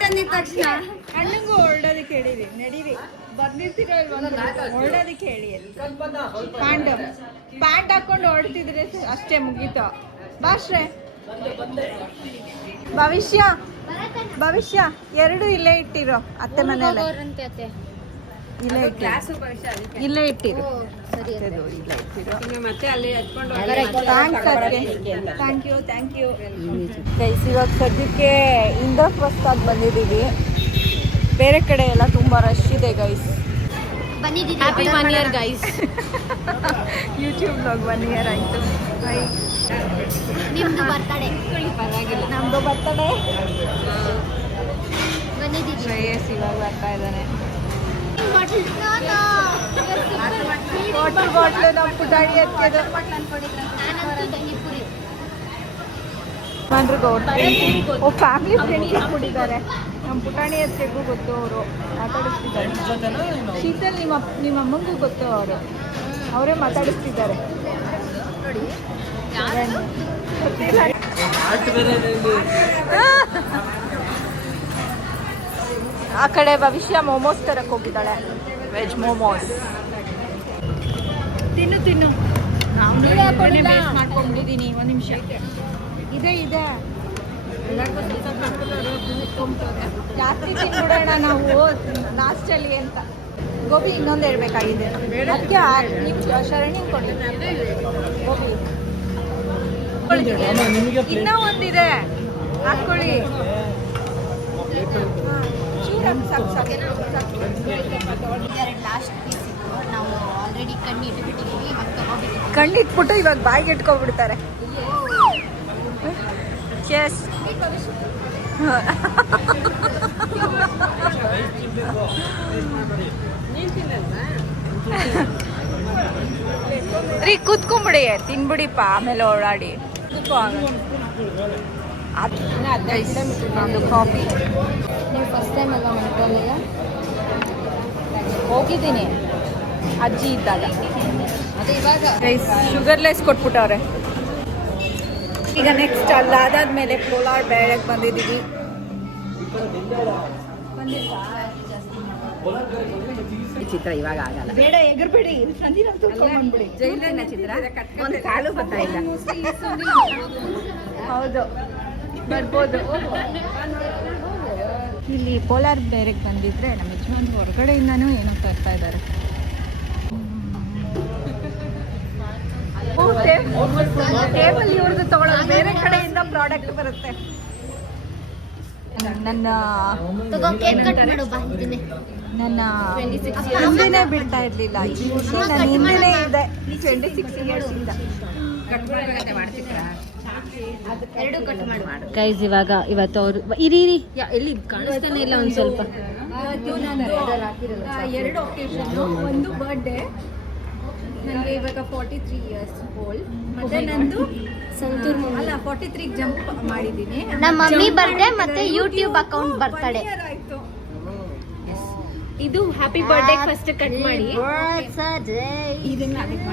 ಅಂದಿದ ತಕ್ಷಣ ಅಣ್ಣಂಗೂ ಹೊರಡೋದಕ್ಕೆ ಹೇಳಿರಿ. ನಡೀರಿ, ಬರ್ದಿರ್ತೀರೋ ಇಲ್ವ ಹೊರಡೋದಕ್ಕೆ ಹೇಳಿ. ಪ್ಯಾಂಟ್ ಹಾಕೊಂಡು ಹೊರಡ್ತಿದ್ರೆ ಅಷ್ಟೇ, ಮುಗೀತು. ಬಾಶ್ರೆ ಭವಿಷ್ಯ ಎರಡು ಇಲ್ಲೇ ಇಟ್ಟಿರೋ, ಅತ್ತೆ ಮನೆಯಲ್ಲ ಇಲ್ಲೇ ಇಟ್ಟಿರೋ. Thank you guys. ಇವಾಗ ಸದ್ಯಕ್ಕೆ ಇಂದ್ರಪ್ರಸ್ಥಕ್ಕೆ ಬಂದಿದ್ದೀವಿ. ಬೇರೆ ಕಡೆ ಎಲ್ಲ ತುಂಬ ರಶ್ ಇದೆ guys. Happy 1 year guys. YouTube blog 1 year ಆಯಿತು. ನಿಮ್ದು ಬರ್ತಡೇ. ಪರವಾಗಿಲ್ಲ, ನಮ್ಮದು ಬರ್ತಡೇ. ಬಂದಿದ್ದೀವಿ. ಶ್ರೇಯಸ್ ಇವಾಗ ಬರ್ತಾ ಇದ್ದಾನೆ. ಬಾಟ್ಲು ನಮ್ಮ ಪುಟಾಣಿ ಎತ್ತಿದ್ದು ಓ ಫ್ಯಾಮಿಲಿ ಫ್ರೆಂಡ್ಸ್ ಕೊಟ್ಟಿದ್ದಾರೆ. ನಮ್ಮ ಪುಟಾಣಿ ಎತ್ತಿಗೂ ಗೊತ್ತು, ಅವರು ಮಾತಾಡಿಸ್ತಿದ್ದಾರೆ. ಶೀತಲ್ ನಿಮ್ಮ ಅಮ್ಮಂಗೂ ಗೊತ್ತು, ಅವರೇ ಮಾತಾಡಿಸ್ತಿದ್ದಾರೆ. ಆ ಕಡೆ ಭವಿಷ್ಯ ಮೋಮೋಸ್ ತರಕ್ಕೆ ಹೋಗಿದ್ದಾಳೆ, ವೆಜ್ ಮೋಮೋಸ್. ತಿನ್ನು ಮಾಡ್ಕೊಂಡಿದ್ದೀನಿ. ಒಂದು ನಿಮಿಷ ಇದೆ ಜಾಸ್ತಿ ತಿನ್ಬಿಡೋಣ ನಾವು ಲಾಸ್ಟಲ್ಲಿ ಅಂತ. ಗೋಬಿ ಇನ್ನೊಂದು ಹೇಳ್ಬೇಕಾಗಿದೆ, ಅದಕ್ಕೆ ಶರಣಿ ಕೊಡಿ. ಗೋಬಿ ಇನ್ನೂ ಒಂದಿದೆ, ಹಾಕ್ಕೊಳ್ಳಿ. ಲಾಸ್ಟ್ ಪೀಸ್ ಇತ್ತು, ನಾವು ಆಲ್ರೆಡಿ ಕಣ್ಣಿಟ್ಬಿಟ್ಟಿದ್ದೀವಿ. ಇವಾಗ ತಗೋಬೇಕು. ಕಣ್ಣಿಟ್ಬಿಟ್ಟು ಇವಾಗ ಬಾಯಿಗೆ ಇಟ್ಕೊಬಿಡ್ತಾರೆ. ರೀ ಕೂತ್ಕೊಂಬಿಡಿ, ತಿನ್ಬಿಡಿಪ್ಪ, ಆಮೇಲೆ ಓಡಾಡಿ. ಒಂದು ಕಾಫಿ. ನೀವು ಫಸ್ಟ್ ಟೈಮ್ ಅಲ್ಲ ಮಂತ್ರಾಲಯ? ಹೋಗಿದ್ದೀನಿ ಅಜ್ಜಿ ಇದ್ದಾಗ. ಅದು ಇವಾಗ ಶುಗರ್ಲೆಸ್ ಕೊಟ್ಬಿಟ್ಟವ್ರೆ. ಈಗ ನೆಕ್ಸ್ಟ್ ಅದಾದ್ಮೇಲೆ ಕೋಲಾರ ಬೇಳೆಗೆ ಬಂದಿದ್ದೀವಿ. ಚಿತ್ರ ಇವಾಗ ಆಗಲ್ಲ, ಬೇಡ ಎಗರ್ಬೇಡಿ, ಜೈಲಿನ ಚಿತ್ರ ಒಂದು ಕಾಲು ಬರ್ತಾ ಇಲ್ಲ. ಹೌದು, ಬರ್ಬೋದು. ಇಲ್ಲಿ ಕೋಲಾರ ಬೇರೆಗೆ ಬಂದಿದ್ರೆ ನಮ್ಮ ಯಜಮಾನ್ರು ಹೊರಗಡೆಯಿಂದನೂ ಏನೋ ತರ್ತಾ ಇದ್ದಾರೆ. ಟೇಬಲ್ ಇವ್ರದ್ದು ತಗೊಳ್ಳೋದು, ಬೇರೆ ಕಡೆಯಿಂದ ಪ್ರಾಡಕ್ಟ್ ಬರುತ್ತೆ. ನನ್ನ ಹಿಂದೆನೇ ಬಿಡ್ತಾ ಇರ್ಲಿಲ್ಲ, ನನ್ನ ಹಿಂದೆನೇ ಇದೆ 26 years ಇಂದ. ಎರಡು ಕಟ್ ಮಾಡಿ. ಗೈಸ್ ಇವತ್ತು ಅವರು ಇರಿ ಎಲ್ಲಿ ಕಾಣಿಸ್ತಾನೆ ಇಲ್ಲ. ಒಂದು ಸ್ವಲ್ಪ ಎರಡು ಒಕೇಶನ್, ಒಂದು ಬರ್ಡೇ, ನನಗೆ ಇವಾಗ 43 years ಓಲ್ಡ್, ಮತ್ತೆ ನಂದು ಅಲ್ಲ 43 ಜಂಪ್ ಮಾಡಿದ್ದೀನಿ. ನಮ್ಮ ಮಮ್ಮಿ ಬರ್ಡೇ ಮತ್ತೆ ಯೂಟ್ಯೂಬ್ ಅಕೌಂಟ್ ಬರ್ತಡೇ. ಆಯ್ತು. ಇದು ಹ್ಯಾಪಿ ಬರ್ಡೇ ಫಸ್ಟ್ ಕಟ್ ಮಾಡಿ. ಇದನ್ನ ಅದಕ್ಕೆ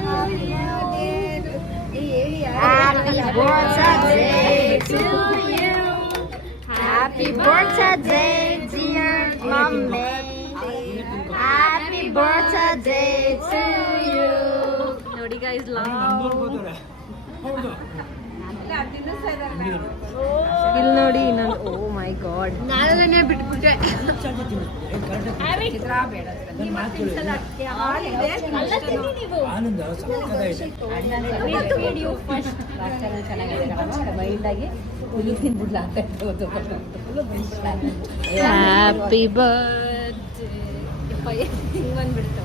Happy birthday, dear mommy. Happy birthday to you. ನೋಡಿ ಗೈಸ್, ಇಲ್ಲಿ ನೋಡಿ ನಾನು ಓ ಮೈ ಗಾಡ್ ನಾಳೆನೇ ಬಿಟ್ಬಿಟ್ಟೆ. ಆನಂದ ಸಕ್ಕತ್ತಾಗಿದೆ. ಹ್ಯಾಪಿ ಬರ್ತ್ ಹಿಂಗ್ ಬಂದ್ಬಿಡ್ತು.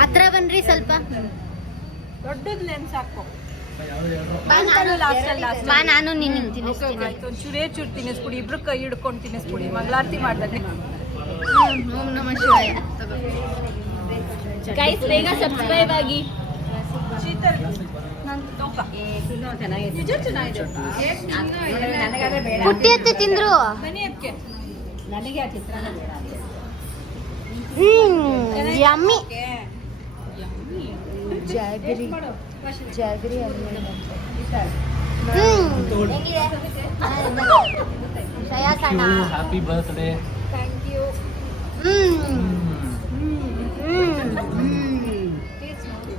ಹತ್ರ ಬನ್ರಿ ಸ್ವಲ್ಪ. ದೊಡ್ಡದ್ ಲೆನ್ಸ್ ಹಾಕೋ. ಬಾ ನಾನು ನೀನು ತಿನ್ನಿಸ್ತೀನಿ. ಒಂಚೂರೇ ಚೂರು ತಿನ್ನಿಸ್ಬಿಡಿ, ಇಬ್ರು ಕೈ ಹಿಡ್ಕೊಂಡು ತಿನ್ನಿಸ್ಬಿಡಿ, ಮಂಗಳಾರತಿ ಮಾಡ್ದಾನೆ. ಓಂ ನಮಃ ಶಿವಾಯ. ಗೈಸ್ ಬೇಗ ಸಬ್ಸ್ಕ್ರೈಬ್ ಆಗಿ. ಶೀತಲ್ ನಾನು ತೋಕ ನಿಜ ಚೆನ್ನಾಗಿದೆ. ಪುಟ್ಟಿ ಅತ್ತೆ ತಿಂದ್ರು. ಬನ್ನಿ ಅದಕ್ಕೆ ಯಮ್ಮಿ. ಜಾಗರಿ ಜಾಗರಿ ಶ್ರೇಯಾ ಸಣ್ಣ. Happy birthday. Thank you.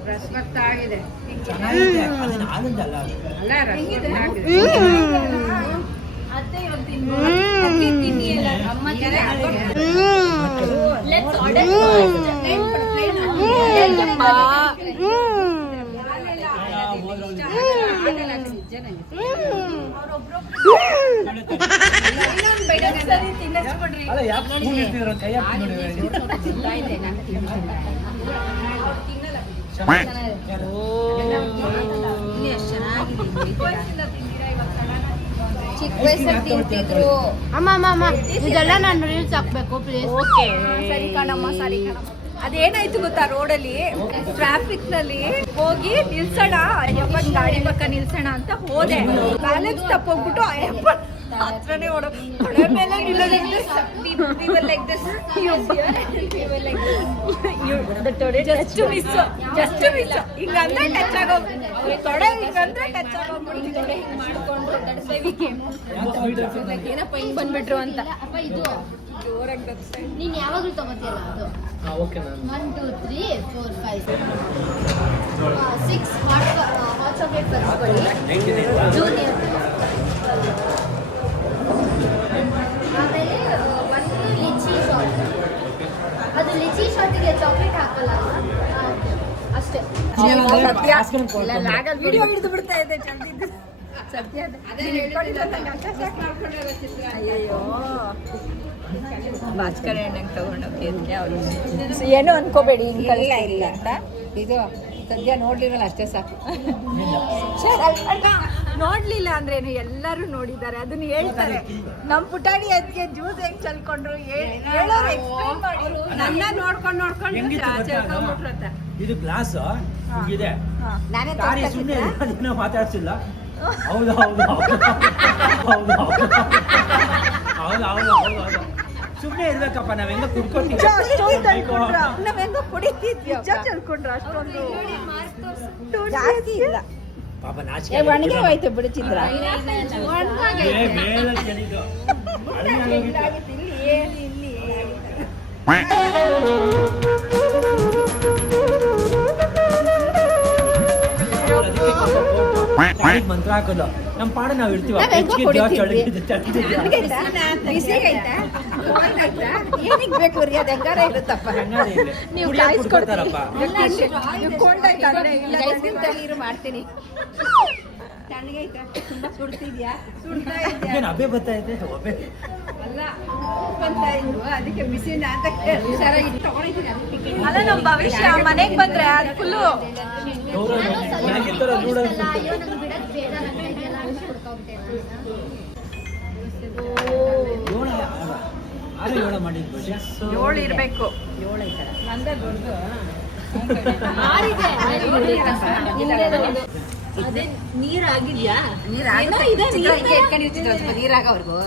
ರಸವತ್ತಾಗಿದೆ. ಚೆನ್ನಾಗಿದೆ. ಅದನ್ನ ಆನಂದ ಅಲ್ಲ ಅದು. ಅತ್ತೆ ಇವಾಗ ತಿನ್ನಿ ತಿನ್ನಿ ಎಲ್ಲ ಅಮ್ಮ ಲೆಟ್ಸ್ ಆರ್ಡರ್ ಅಲ್ಲ ಯಾಕೆ ಸ್ಪೂನ್ ಇರ್ತಿದ್ರು ಕೈ ಹಾಕಿ ನೋಡಿ. ಚಿಕ್ಕ ವಯಸ್ಸಲ್ಲಿ ತಿಂತಿದ್ರು. ಅಮ್ಮ ಅಮ್ಮ ಅಮ್ಮ ಇದೆಲ್ಲ ನಾನು ರೀಲ್ಸ್ ಹಾಕ್ಬೇಕು ಪ್ಲೀಸ್. ಸರಿ ಕಣಮ್ಮ ಸರಿ ಕಣಮ್ಮ. ಅದೇನಾಯ್ತು ಗೊತ್ತಾ, ರೋಡಲ್ಲಿ ಟ್ರಾಫಿಕ್ ನಲ್ಲಿ ಹೋಗಿ ನಿಲ್ಸೋಣ, ಅಯ್ಯಪ್ಪನ್ ಗಾಡಿ ಪಕ್ಕ ನಿಲ್ಸೋಣ ಅಂತ ಹೋದೆ. ಬ್ಯಾಲೆನ್ಸ್ ತಪ್ಪೋಗ್ಬಿಟ್ಟು ಅಯ್ಯಪ್ಪನ್ ಹತ್ರನೇ ಹೊಡೆ ಮೇಲೆ ಜಸ್ಟ್ ಮಿಸ್ ಹಿಂಗಂದ್ರೆ ಟಚ್ ಆಗೋಗ್ ತೊಡೆ, ಹಿಂಗಂದ್ರೆ ಟಚ್ ಆಗೋಗ್ಬಿಡ್ತಿದೆ. ಏನಪ್ಪ ಹಿಂಗ್ ಬಂದ್ಬಿಟ್ರು ಅಂತ. ಅಪ್ಪ ಇದು ನೀನ್ ಯಾವಾಗ್ಲೂ ತಗೋತೀಯಲ್ಲ ಅದು. ಓಕೆ ನಾನು 1 2 3 4 5 6 ಹಾಟ್ ಚಾಕ್ಲೇಟ್ ತರಿಸ್ಕೊಳ್ಳಿ. ಜೂನಿಯರ್ ಆಮೇಲೆ ಒಂದು ಲಿಚಿ ಶಾಟ್. ಅದು ಲಿಚಿ ಶಾಟಿಗೆ ಚಾಕ್ಲೇಟ್ ಹಾಕಲ್ಲ ಅಷ್ಟೇ. ವಿಡಿಯೋ ಹಿಡಿದು ಬಿಡ್ತಾ ಇದೆ ಸದ್ಯ. ಅಯ್ಯಯ್ಯೋ ಭಾಸ್ಕರ ಎಣ್ಣೆಗೆ ತಗೊಂಡೋಗಿ ಅವರು ಏನು ಅನ್ಕೋಬೇಡಿ, ಇಲ್ಲ ಇಲ್ಲ ಅಂತ. ಇದು ಸದ್ಯ ನೋಡ್ಲಿರಲ್ಲ ಅಷ್ಟೇ ಸಾಕು. ನೋಡ್ಲಿಲ್ಲ ಅಂದ್ರೇನು, ಎಲ್ಲರೂ ನೋಡಿದ್ದಾರೆ, ಅದನ್ನ ಹೇಳ್ತಾರೆ. ನಮ್ ಪುಟಾಣಿ ಅದಕ್ಕೆ ಜ್ಯೂಸ್ ಹೆಂಗ್ ಚಲ್ಕೊಂಡ್ರು ಹೇಳೋರು explain ಮಾಡಿ. ನನ್ನ ನೋಡ್ಕೊಂಡು ಚೆಲ್ಕೊಂಡ್ಬಿಟ್ರಂತೆ. ಇದು ಗ್ಲಾಸ್ ಇದೆ. ನಾನೇ ದಾರಿ ಸುಮ್ಮನೆ ಅದನ್ನ ಮಾತಾಡ್ಸಿಲ್ಲ. ಹೌದು ಹೌದು ಹೌದು ಹೌದು ಹೌದು ಹೌದು ಹೌದು ಹೌದು. ಸುಮ್ಮನೆ ಇರ್ಬೇಕಪ್ಪ, ನಾವ್ ಹೆಂಗ ಕುಡ್ಕೊತೀವಿ. ನಾವ್ ಹೆಂಗ ಕುಡಿತಿದ್ವಿ, ಚಲ್ಕೊಂಡ್ರು ಅಷ್ಟೊಂದು ಜಾಸ್ತಿ ಇಲ್ಲ. ಪಾಪ ನಾಚಿಕೆ ಒಣಗಿ ಹೋಯ್ತು ಬಿಡು ಚಿತ್ರ. ಮೇಲೆ ಚೆಲ್ಲಿದ್ದು. ಮಂತ್ರ ಹಾಕೋದು ನಮ್ ಪಾಡ ನಾವ್ ಇರ್ತೀವಿ. ಬೇಕು ರೀ, ಅದು ಹೆಂಗಾರ ಇರುತ್ತಪ್ಪ. ನೀವು ಕೊಡ್ತಾರಪ್ಪ. ನೀರು ಮಾಡ್ತೀನಿ. ಸುಡ್ತಿದ್ಯಾ? ಅಬ್ಬೆ ಬರ್ತಾಯಿದೆ ಒಬ್ಬೆ ಅಲ್ಲ ಅದಕ್ಕೆ ಬಿಸಿನ ಅಂತ ಅಲ್ಲ. ನಮ್ ಭವಿಷ್ಯ ಮನೆಗ್ ಬಂದ್ರೆ ಅದು ಫುಲ್ಲು ಏಳು ಮಾಡಿದ್ದು 7 ಇರ್ಬೇಕು. ಅದೇ ನೀರಾಗಿದ್ಯಾ? ನೀರಾಗವ್ರಿಗೂ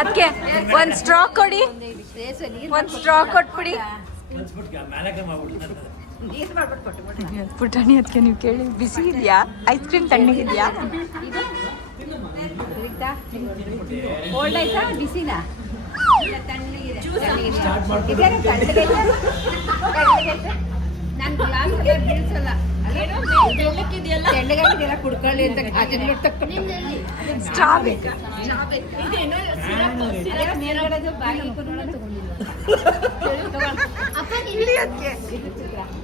ಅದಕ್ಕೆ ಒಂದ್ ಸ್ಟ್ರಾ ಕೊಡಿ, ಒಂದ್ ಸ್ಟ್ರಾ ಕೊಟ್ಬಿಡಿ. ಪುಟಾಣಿ ಅದಕ್ಕೆ ನೀವು ಕೇಳಿ, ಬಿಸಿ ಇದೆಯಾ ಐಸ್ ಕ್ರೀಮ್, ತಣ್ಣಗಿದ್ಯಾ? ಕೋಲ್ಡ್ ಆಯ್ತಾ ಬಿಸಿನಾ? ಸ್ಟಾರ್ಟ್ ಮಾಡ್ಕೊಂಡು ನಾನು ಗ್ಲಾಸ್ ಎಲ್ಲ ಬೀಳ್ಸಲ್ಲ ಕುಡ್ಕೊಳ್ಳಿ ಅಂತ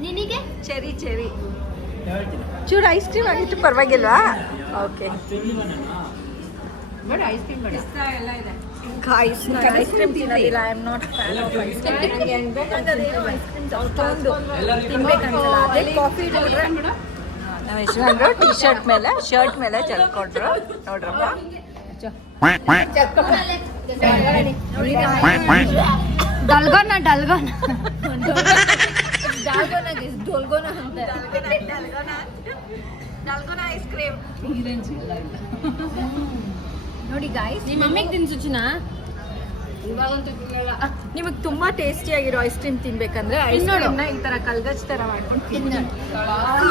ನಿನಗೆ ಚೆರಿ ಚೆರಿ ಹೇಳ್ತೀನಿ ಚೂರು ಐಸ್ ಕ್ರೀಮ್ ಆಗಿತ್ತು ಪರವಾಗಿಲ್ವಾ? ಓಕೆ ಐಸ್ ಕ್ರೀಮ್ ಬೇಡ ಐಸ್ ಕ್ರೀಮ್ ತಿನ್ನೋದಿಲ್ಲ. I am not fan of ice cream. ಅಷ್ಟೊಂದು ತಿನ್ಬೇಕನ್ಸಲ್ಲ. ಅದೇ ಕಾಫಿ ನೋಡ್ರೆ ನಾವು ಯಶವಂತರು ಟೀ ಶರ್ಟ್ ಮೇಲೆ ಶರ್ಟ್ ಮೇಲೆ ಚೆಲ್ಕೊಟ್ರು ನೋಡ್ರಪ್ಪ. ಡಲ್ಗೋನ ಡಲ್ಗೋನ ಐಸ್ ಕ್ರೀಮ್ ನೋಡಿ ಗಾಯ್ಸ್, ನಿಮ್ಮ ಮಮ್ಮಿಗೆ ತಿನ್ಸು ಚಿನ್ನ. ನಿಮಗೆ ತುಂಬಾ ಟೇಸ್ಟಿಯಾಗಿರೋ ಐಸ್ ಕ್ರೀಮ್ ತಿನ್ಬೇಕಂದ್ರೆ ಐಸ್ ಕ್ರೀಮ್ನ ಈ ತರ ಕಲ್ಗಜ್ ತರ ಮಾಡ್ಕೊಂಡು ತಿನ್ನೋದು.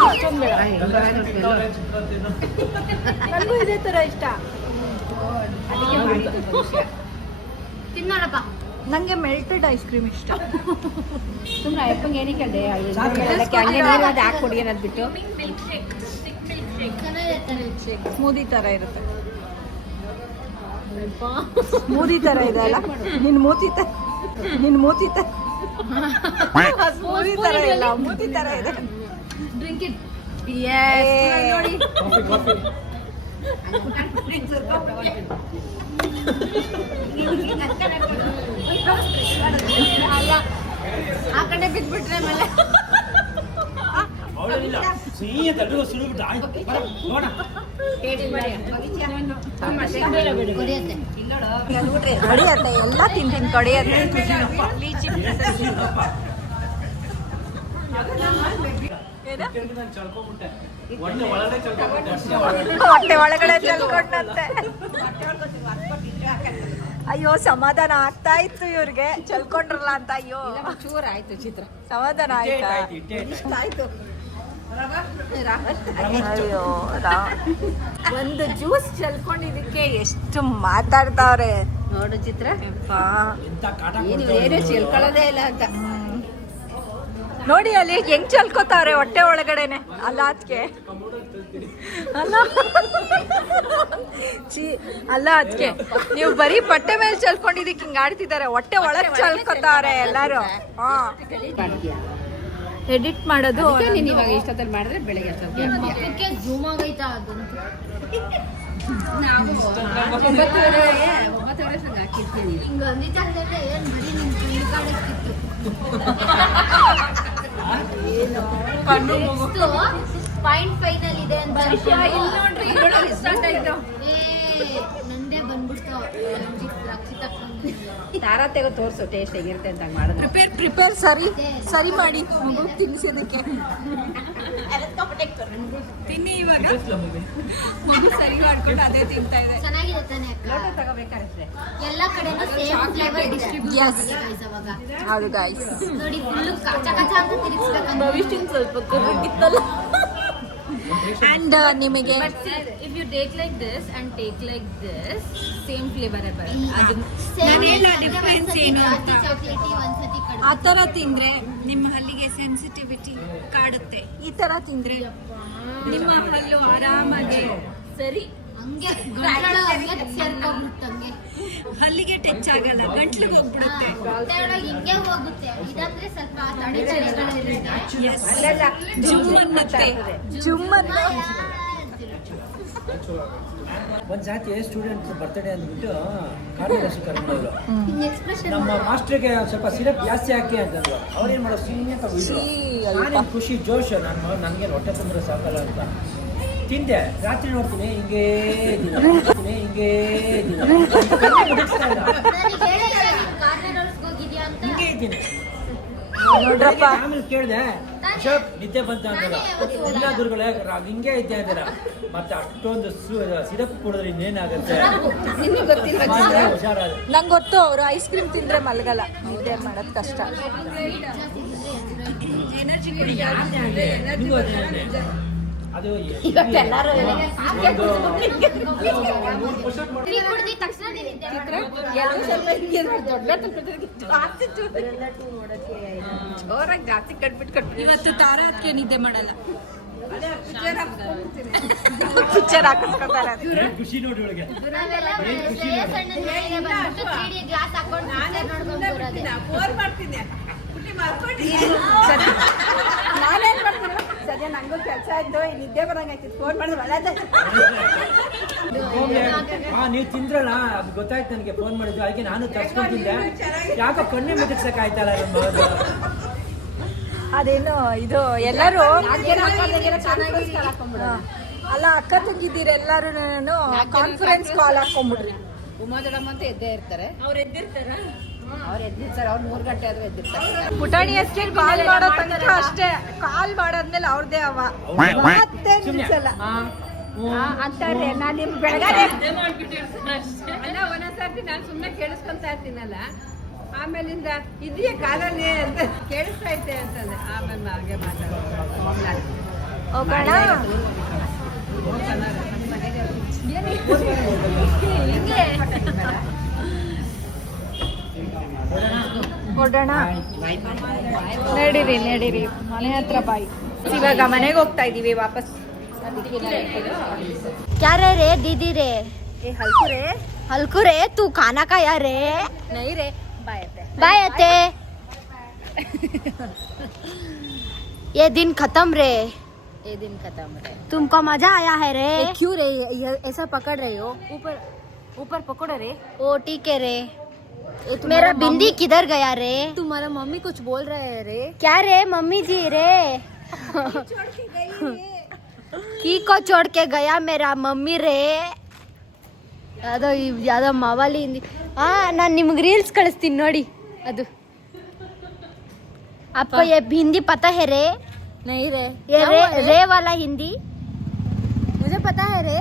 ಅಷ್ಟೊಂದು ಬೇಡ. ನನಗೂ ಇದೇ ತರ ಇಷ್ಟ. ಅದಕ್ಕೆ ಮಾಡಿದ್ದು ವಿಷಯ. ತಿನ್ನೋಣಪ್ಪ. ನಂಗೆ ಮೆಲ್ಟೆಡ್ ಐಸ್ ಕ್ರೀಮ್ ಇಷ್ಟ. ಸುಮ್ಮನೆ ಅಪ್ಪಂಗೆ ಏನಕ್ಕೆ ಅದೇ ಹಂಗೆ ನೀರಾದ ಹಾಕ್ಕೊಡಿ ಅನ್ನೋದು ಬಿಟ್ಟು ಸ್ಮೂದಿ ತರ ಇರುತ್ತೆ. ಸ್ಮೂದಿ ತರ ಇದೆ ಅಲ್ಲ, ನಿನ್ ಮೂತಿ ತರ ಸ್ಮೂದಿ ತರ ಇಲ್ಲ, ಮೂತಿ ತರ ಇದೆ. Drink it. ನೋಡಿ ಕಾಫಿ ಆ ಕಡೆ ಬಿಟ್ಬಿಟ್ರೆ ಮೇಲೆ ಅವಳಿಲ್ಲ ಸಿಹಿ ತಟ್ಟು ಸುಡುಬಿಟ್ಟು ಆಯ್ತು ನೋಡ ಕಡಿಯತ್ತೆ ಎಲ್ಲ ತಿಂತೀನಿ ಕಡಿಯತ್ತೆ. ಹೊಟ್ಟೆ ಒಳಗಡೆ ಚೆಲ್ಕೊಂಡಂತೆ. ಅಯ್ಯೋ ಸಮಾಧಾನ ಆಗ್ತಾ ಇತ್ತು ಇವ್ರಿಗೆ, ಚೆಲ್ಕೊಂಡ್ರಲ್ಲ ಅಂತ. ಅಯ್ಯೋ ಚೂರ್ ಆಯ್ತು ಚಿತ್ರ. ಸಮಾಧಾನ ಆಯ್ತಾ? ಆಯ್ತು ಅಯ್ಯೋ ಒಂದು ಜ್ಯೂಸ್ ಚೆಲ್ಕೊಂಡಿದ್ದಕ್ಕೆ ಎಷ್ಟು ಮಾತಾಡ್ತಾವ್ರೆ ನೋಡು ಚಿತ್ರ. ಎಂತ ಕಾಟ ಏನು ಏನೋ ಚೆಲ್ಕೊಳ್ಳೋದೇ ಇಲ್ಲ ಅಂತ. ನೋಡಿ ಅಲ್ಲಿ ಹೆಂಗ್ ಚೆಲ್ಕೋತಾವ್ರೆ ಹೊಟ್ಟೆ ಒಳಗಡೆನೆ. ಅಲ್ಲ ಅದಕ್ಕೆ ಅಲ್ಲ ಅಲ್ಲ ಅದಕ್ಕೆ ನೀವು ಬರೀ ಬಟ್ಟೆ ಮೇಲೆ ಚೆಲ್ಕೊಂಡಿದ್ದಕ್ಕೆ ಹಿಂಗ್ ಆಡ್ತಿದ್ದಾರೆ. ಹೊಟ್ಟೆ ಒಳಗೆ ಚೆಲ್ಕೋತಾವ್ರೆ ಎಲ್ಲಾರು. ಹಾ ಎಡಿಟ್ ಮಾಡೋದು ನೀನು ಇವಾಗ ಇಷ್ಟೊತ್ತಲ್ಲಿ ಮಾಡಿದ್ರೆ ಬೆಳಗ್ಗೆ ಮುಖಕ್ಕೆ ಜೂಮ್ ಆಗೈತಾ ಅದಂತೂ. 9:30 ಹಾಕಿರ್ತೀನಿ. ಹಿಂಗ ಅಂದಿದ್ದೆ ಅಂದ್ರೆ ಏನ್ ಬರೀ ನಿನ್ ಕೈ ಕಾಡಕ್ಕಿತ್ತು. ಪಾಯಿಂಟ್ ಫೈನಲ್ ಇದೆ ಅಂತ ನಂದೇ ಬಂದ್ಬಿಡ್ತು. ತಾರಾ ತೆಗೋ ತೋರ್ಸು ಟೇಸ್ಟ್ ಹೇಗಿರುತ್ತೆ ಅಂತ ಮಾಡಿದ್ರೆ. ಪ್ರಿಪೇರ್ ಸರಿ ಮಾಡಿ ಮಗು ತಿನ್ಸೋದಕ್ಕೆ. ತಿನ್ನಿ ಇವಾಗ ಮಗು ಸರಿ ಮಾಡ್ಕೊಂಡು ಅದೇ ತಿಂತಾ ಇದೆ. ಚೆನ್ನಾಗಿದೆ ತಾನೆ ಅಕ್ಕ? ಲೋಟ ತಗೋಬೇಕಾದ್ರೆ ಎಲ್ಲ ಕಡೆನೂ ಸೇಮ್ ಫ್ಲೇವರ್ ಡಿಸ್ಟ್ರಿಬ್ಯೂಟ್ Yes. ಅವಾಗ ಹೌದು ಗಾಯ್ಸ್. ನೋಡಿ ಫುಲ್ ಕಚ ಕಚ ಅಂತ ತಿರುಗಿಸ್ಬೇಕಂತ. ಭವಿಷ್ಯನ್ ಸ್ವಲ್ಪ ಕರ್ರಗಿತ್ತಲ್ಲ. ಅಂಡ್ ನಿಮಗೆ if you take like this and take like this same flavor ಅದು ಡಿಫ್ರೆನ್ಸ್ ಏನು ಅಂತ. ಚಾಕ್ಲೇಟಿ ಒಂದ್ಸತಿ ಕಡಿಮೆ. ಆ ಥರ ತಿಂದ್ರೆ ನಿಮ್ಮ ಹಲ್ಲಿಗೆ ಸೆನ್ಸಿಟಿವಿಟಿ ಕಾಡುತ್ತೆ. ಈ ಥರ ತಿಂದ್ರೆ ನಿಮ್ಮ ಹಲ್ಲು ಆರಾಮಾಗಿ ಸರಿ ಹಂಗೆ ಗಂಟ್ಲೊಳಗೆ ಸೇರ್ಕೊಂಡ್ಬಿಟ್ಟಂಗೆ. ಹಲ್ಲಿಗೆ ಟಚ್ ಆಗಲ್ಲ, ಗಂಟ್ಲಿಗೆ ಹೋಗ್ಬಿಡುತ್ತೆ. ಹೊಟ್ಟೆಯೊಳಗೆ ಹಿಂಗೆ ಹೋಗುತ್ತೆ. ಇದಂದ್ರೆ ಸ್ವಲ್ಪ ಜುಮ್ ಅನ್ನತ್ತೆ. ಜುಮ್ ಅನ್ನೋ ಒಂದ್ ಜಾತಿ ಸ್ಟೂಡೆಂಟ್ ಬರ್ತಡೇ ಅಂದ್ಬಿಟ್ಟು ಕಾರ್ಯಕ್ರಮ ಕರ್ಕೊಂಡವ್ರು. ಎಕ್ಸ್ಪ್ರೆಷನ್ ನಮ್ಮ ಮಾಸ್ಟರ್ಗೆ ಸ್ವಲ್ಪ ಸಿರಪ್ ಜಾಸ್ತಿ ಹಾಕಿ ಅಂತಂದ್ರು. ಅವ್ರೇನ್ ಮಾಡೋದು ಸುಮ್ಮನೆ ತಗೊಂಡ್ರು. ನಾನೇನು ಖುಷಿ ಜೋಶ್ ನನಗೆ ಹೊಟ್ಟೆ ತುಂಬಿದ್ರೆ ಸಾಕಲ್ಲ ಅಂತ ತಿಂದೆ. ರಾತ್ರಿ ನೋಡ್ತೀನಿ ಹಿಂಗೇ ಹಿಂಗೆ ಹೋಗಿದ್ಯಾ ಅಂತ ಹಿಂಗೆ ಇದ್ದೀನಿ. ನೋಡ್ರಪ್ಪ ಆಮೇಲೆ ಕೇಳಿದೆ ಅಶೋಕ್ ನಿದ್ದೆ ಬಂತ ಅಂತಲ್ಲ. ಇಲ್ಲ ಗುರುಗಳೇ ಹಿಂಗೆ ಇದ್ದೆ ಅಂತಾರ. ಮತ್ತೆ ಅಷ್ಟೊಂದು ಸಿರಪ್ ಕುಡಿದ್ರೆ ಇನ್ನೇನಾಗುತ್ತೆ ಹುಷಾರಾದ. ನಂಗೆ ಗೊತ್ತು ಅವರು ಐಸ್ ಕ್ರೀಮ್ ತಿಂದ್ರೆ ಮಲಗಲ್ಲ, ನಿದ್ದೆ ಮಾಡೋದು ಕಷ್ಟ. ನಿಮಗೂ ಅದೇ ಅಂದೆ. ಅದು ಕುಡ್ದಿ ತಕ್ಷಣ ಜೋರಾಗಿ ಜಾಸ್ತಿ ಕಟ್ಬಿಟ್ಟು ಇವತ್ತು ತಾರಾ ಅದಕ್ಕೆ ನಿದ್ದೆ ಮಾಡಲ್ಲ. ಪಿಕ್ಚರ್ ಹಾಕಿಸ್ಕೊತಾರೆ. ಖುಷಿ ನೋಡಿ ಒಳಗೆ ಗ್ಲಾಸ್ ಹಾಕೊಂಡು ನಾನೇನ್ ಮಾಡ್ತೀನಿ ಸದ್ಯ ನಂಗೂ ಕೆಲಸ ಇದ್ದು ನಿದ್ದೆ ಬರಂಗಾಯ್ತು. ಫೋನ್ ಮಾಡಿದ್ರೆ ನೀವು ತಿಂದ್ರಲ್ಲ ಅದು ಗೊತ್ತಾಯ್ತು ನನಗೆ. ಫೋನ್ ಮಾಡಿದ್ರು ಅದಕ್ಕೆ ನಾನು ತರ್ಸ್ಕೊಂಡು ತಿಂದೆ. ಯಾಕೋ ಕಣ್ಣೆ ಮುಗಿಸಕ್ಕಾಯ್ತಲ್ಲ ಅದೇನು ಇದು ಎಲ್ಲರೂ ಅಲ್ಲ ಅಕ್ಕ ತಂಗಿದ್ದೀರ ಎಲ್ಲರೂ ಕಾನ್ಫರೆನ್ಸ್ ಕಾಲ್ ಹಾಕೊಂಡ್ಬಿಡ್ರಿ. ಉಮಾ ದೊಡ್ಡಮ್ಮ ಅಂತ ಎದ್ದೇ ಇರ್ತಾರೆ. ಅವ್ರು ಎದ್ದಿರ್ತಾರೆ. ಅವ್ರು 3 ಗಂಟೆ ಆದ್ರೂ ಎದ್ದಿರ್ತಾರೆ. ಪುಟಾಣಿ ಅಷ್ಟೇ ಕಾಲ್ ಮಾಡೋ ತನಕ ಅಷ್ಟೇ. ಕಾಲ್ ಮಾಡಾದ್ಮೇಲೆ ಅವ್ರದೇ ಅವ ಮತ್ತೆ ನಿಲ್ಸಲ್ಲ ಅಂತಾರೆ. ನಾನು ನಿಮ್ ಬೆಳಗಾವಿ ಅಲ್ಲ ಒಂದೊಂದ್ಸರ್ತಿ ನಾನು ಸುಮ್ಮನೆ ಕೇಳಿಸ್ಕೊಂತ ಇರ್ತೀನಲ್ಲ, ಆಮೇಲಿಂದ ಇದೆಯಾ ಕಾಲಲ್ಲಿ ಅಂತ ಕೇಳಿಸ್ತಾ ಐತೆ ಅಂತಂದೆ. ಆಮೇಲೆ ಹಾಗೆ ಹೋಗೋಣ. ಹೊರಡೋಣ. ನಡೀರಿ ಮನೆ ಹತ್ರ ಬಾಯಿ. ಇವಾಗ ಮನೆಗೆ ಹೋಗ್ತಾ ಇದೀವಿ ವಾಪಸ್. क्या रे रे दीदी रे ಏ ಹಲ್ಕುರೆ हल्कू रे तू खाना खाया रे ನೈ ರೇ ಬಾಯ್ ಅತ್ತೆ. बाय अते ये दिन खत्म रे ये दिन खत्म है. तुमको मजा आया है रे क्यों रे ऐसा पकड़ रही हो? ऊपर पकड़ो रे. ओ ठीक है रे मेरा बिंदी किधर गया रे तुम्हारा मम्मी कुछ बोल रहे है रे. क्या रे मम्मी जी रे की को छोड़ के गया मेरा मम्मी रे ಯಾವ್ದೋ ಮಾವಾಲಿ ಹಿಂದಿ. ನಾನು ನಿಮ್ಗೆ ರೀಲ್ಸ್ ಕಳಿಸ್ತೀನಿ ನೋಡಿ ಅದು. आपको ये हिंदी पता है रे? नहीं रे. ये रे वाला हिंदी मुझे पता है रे.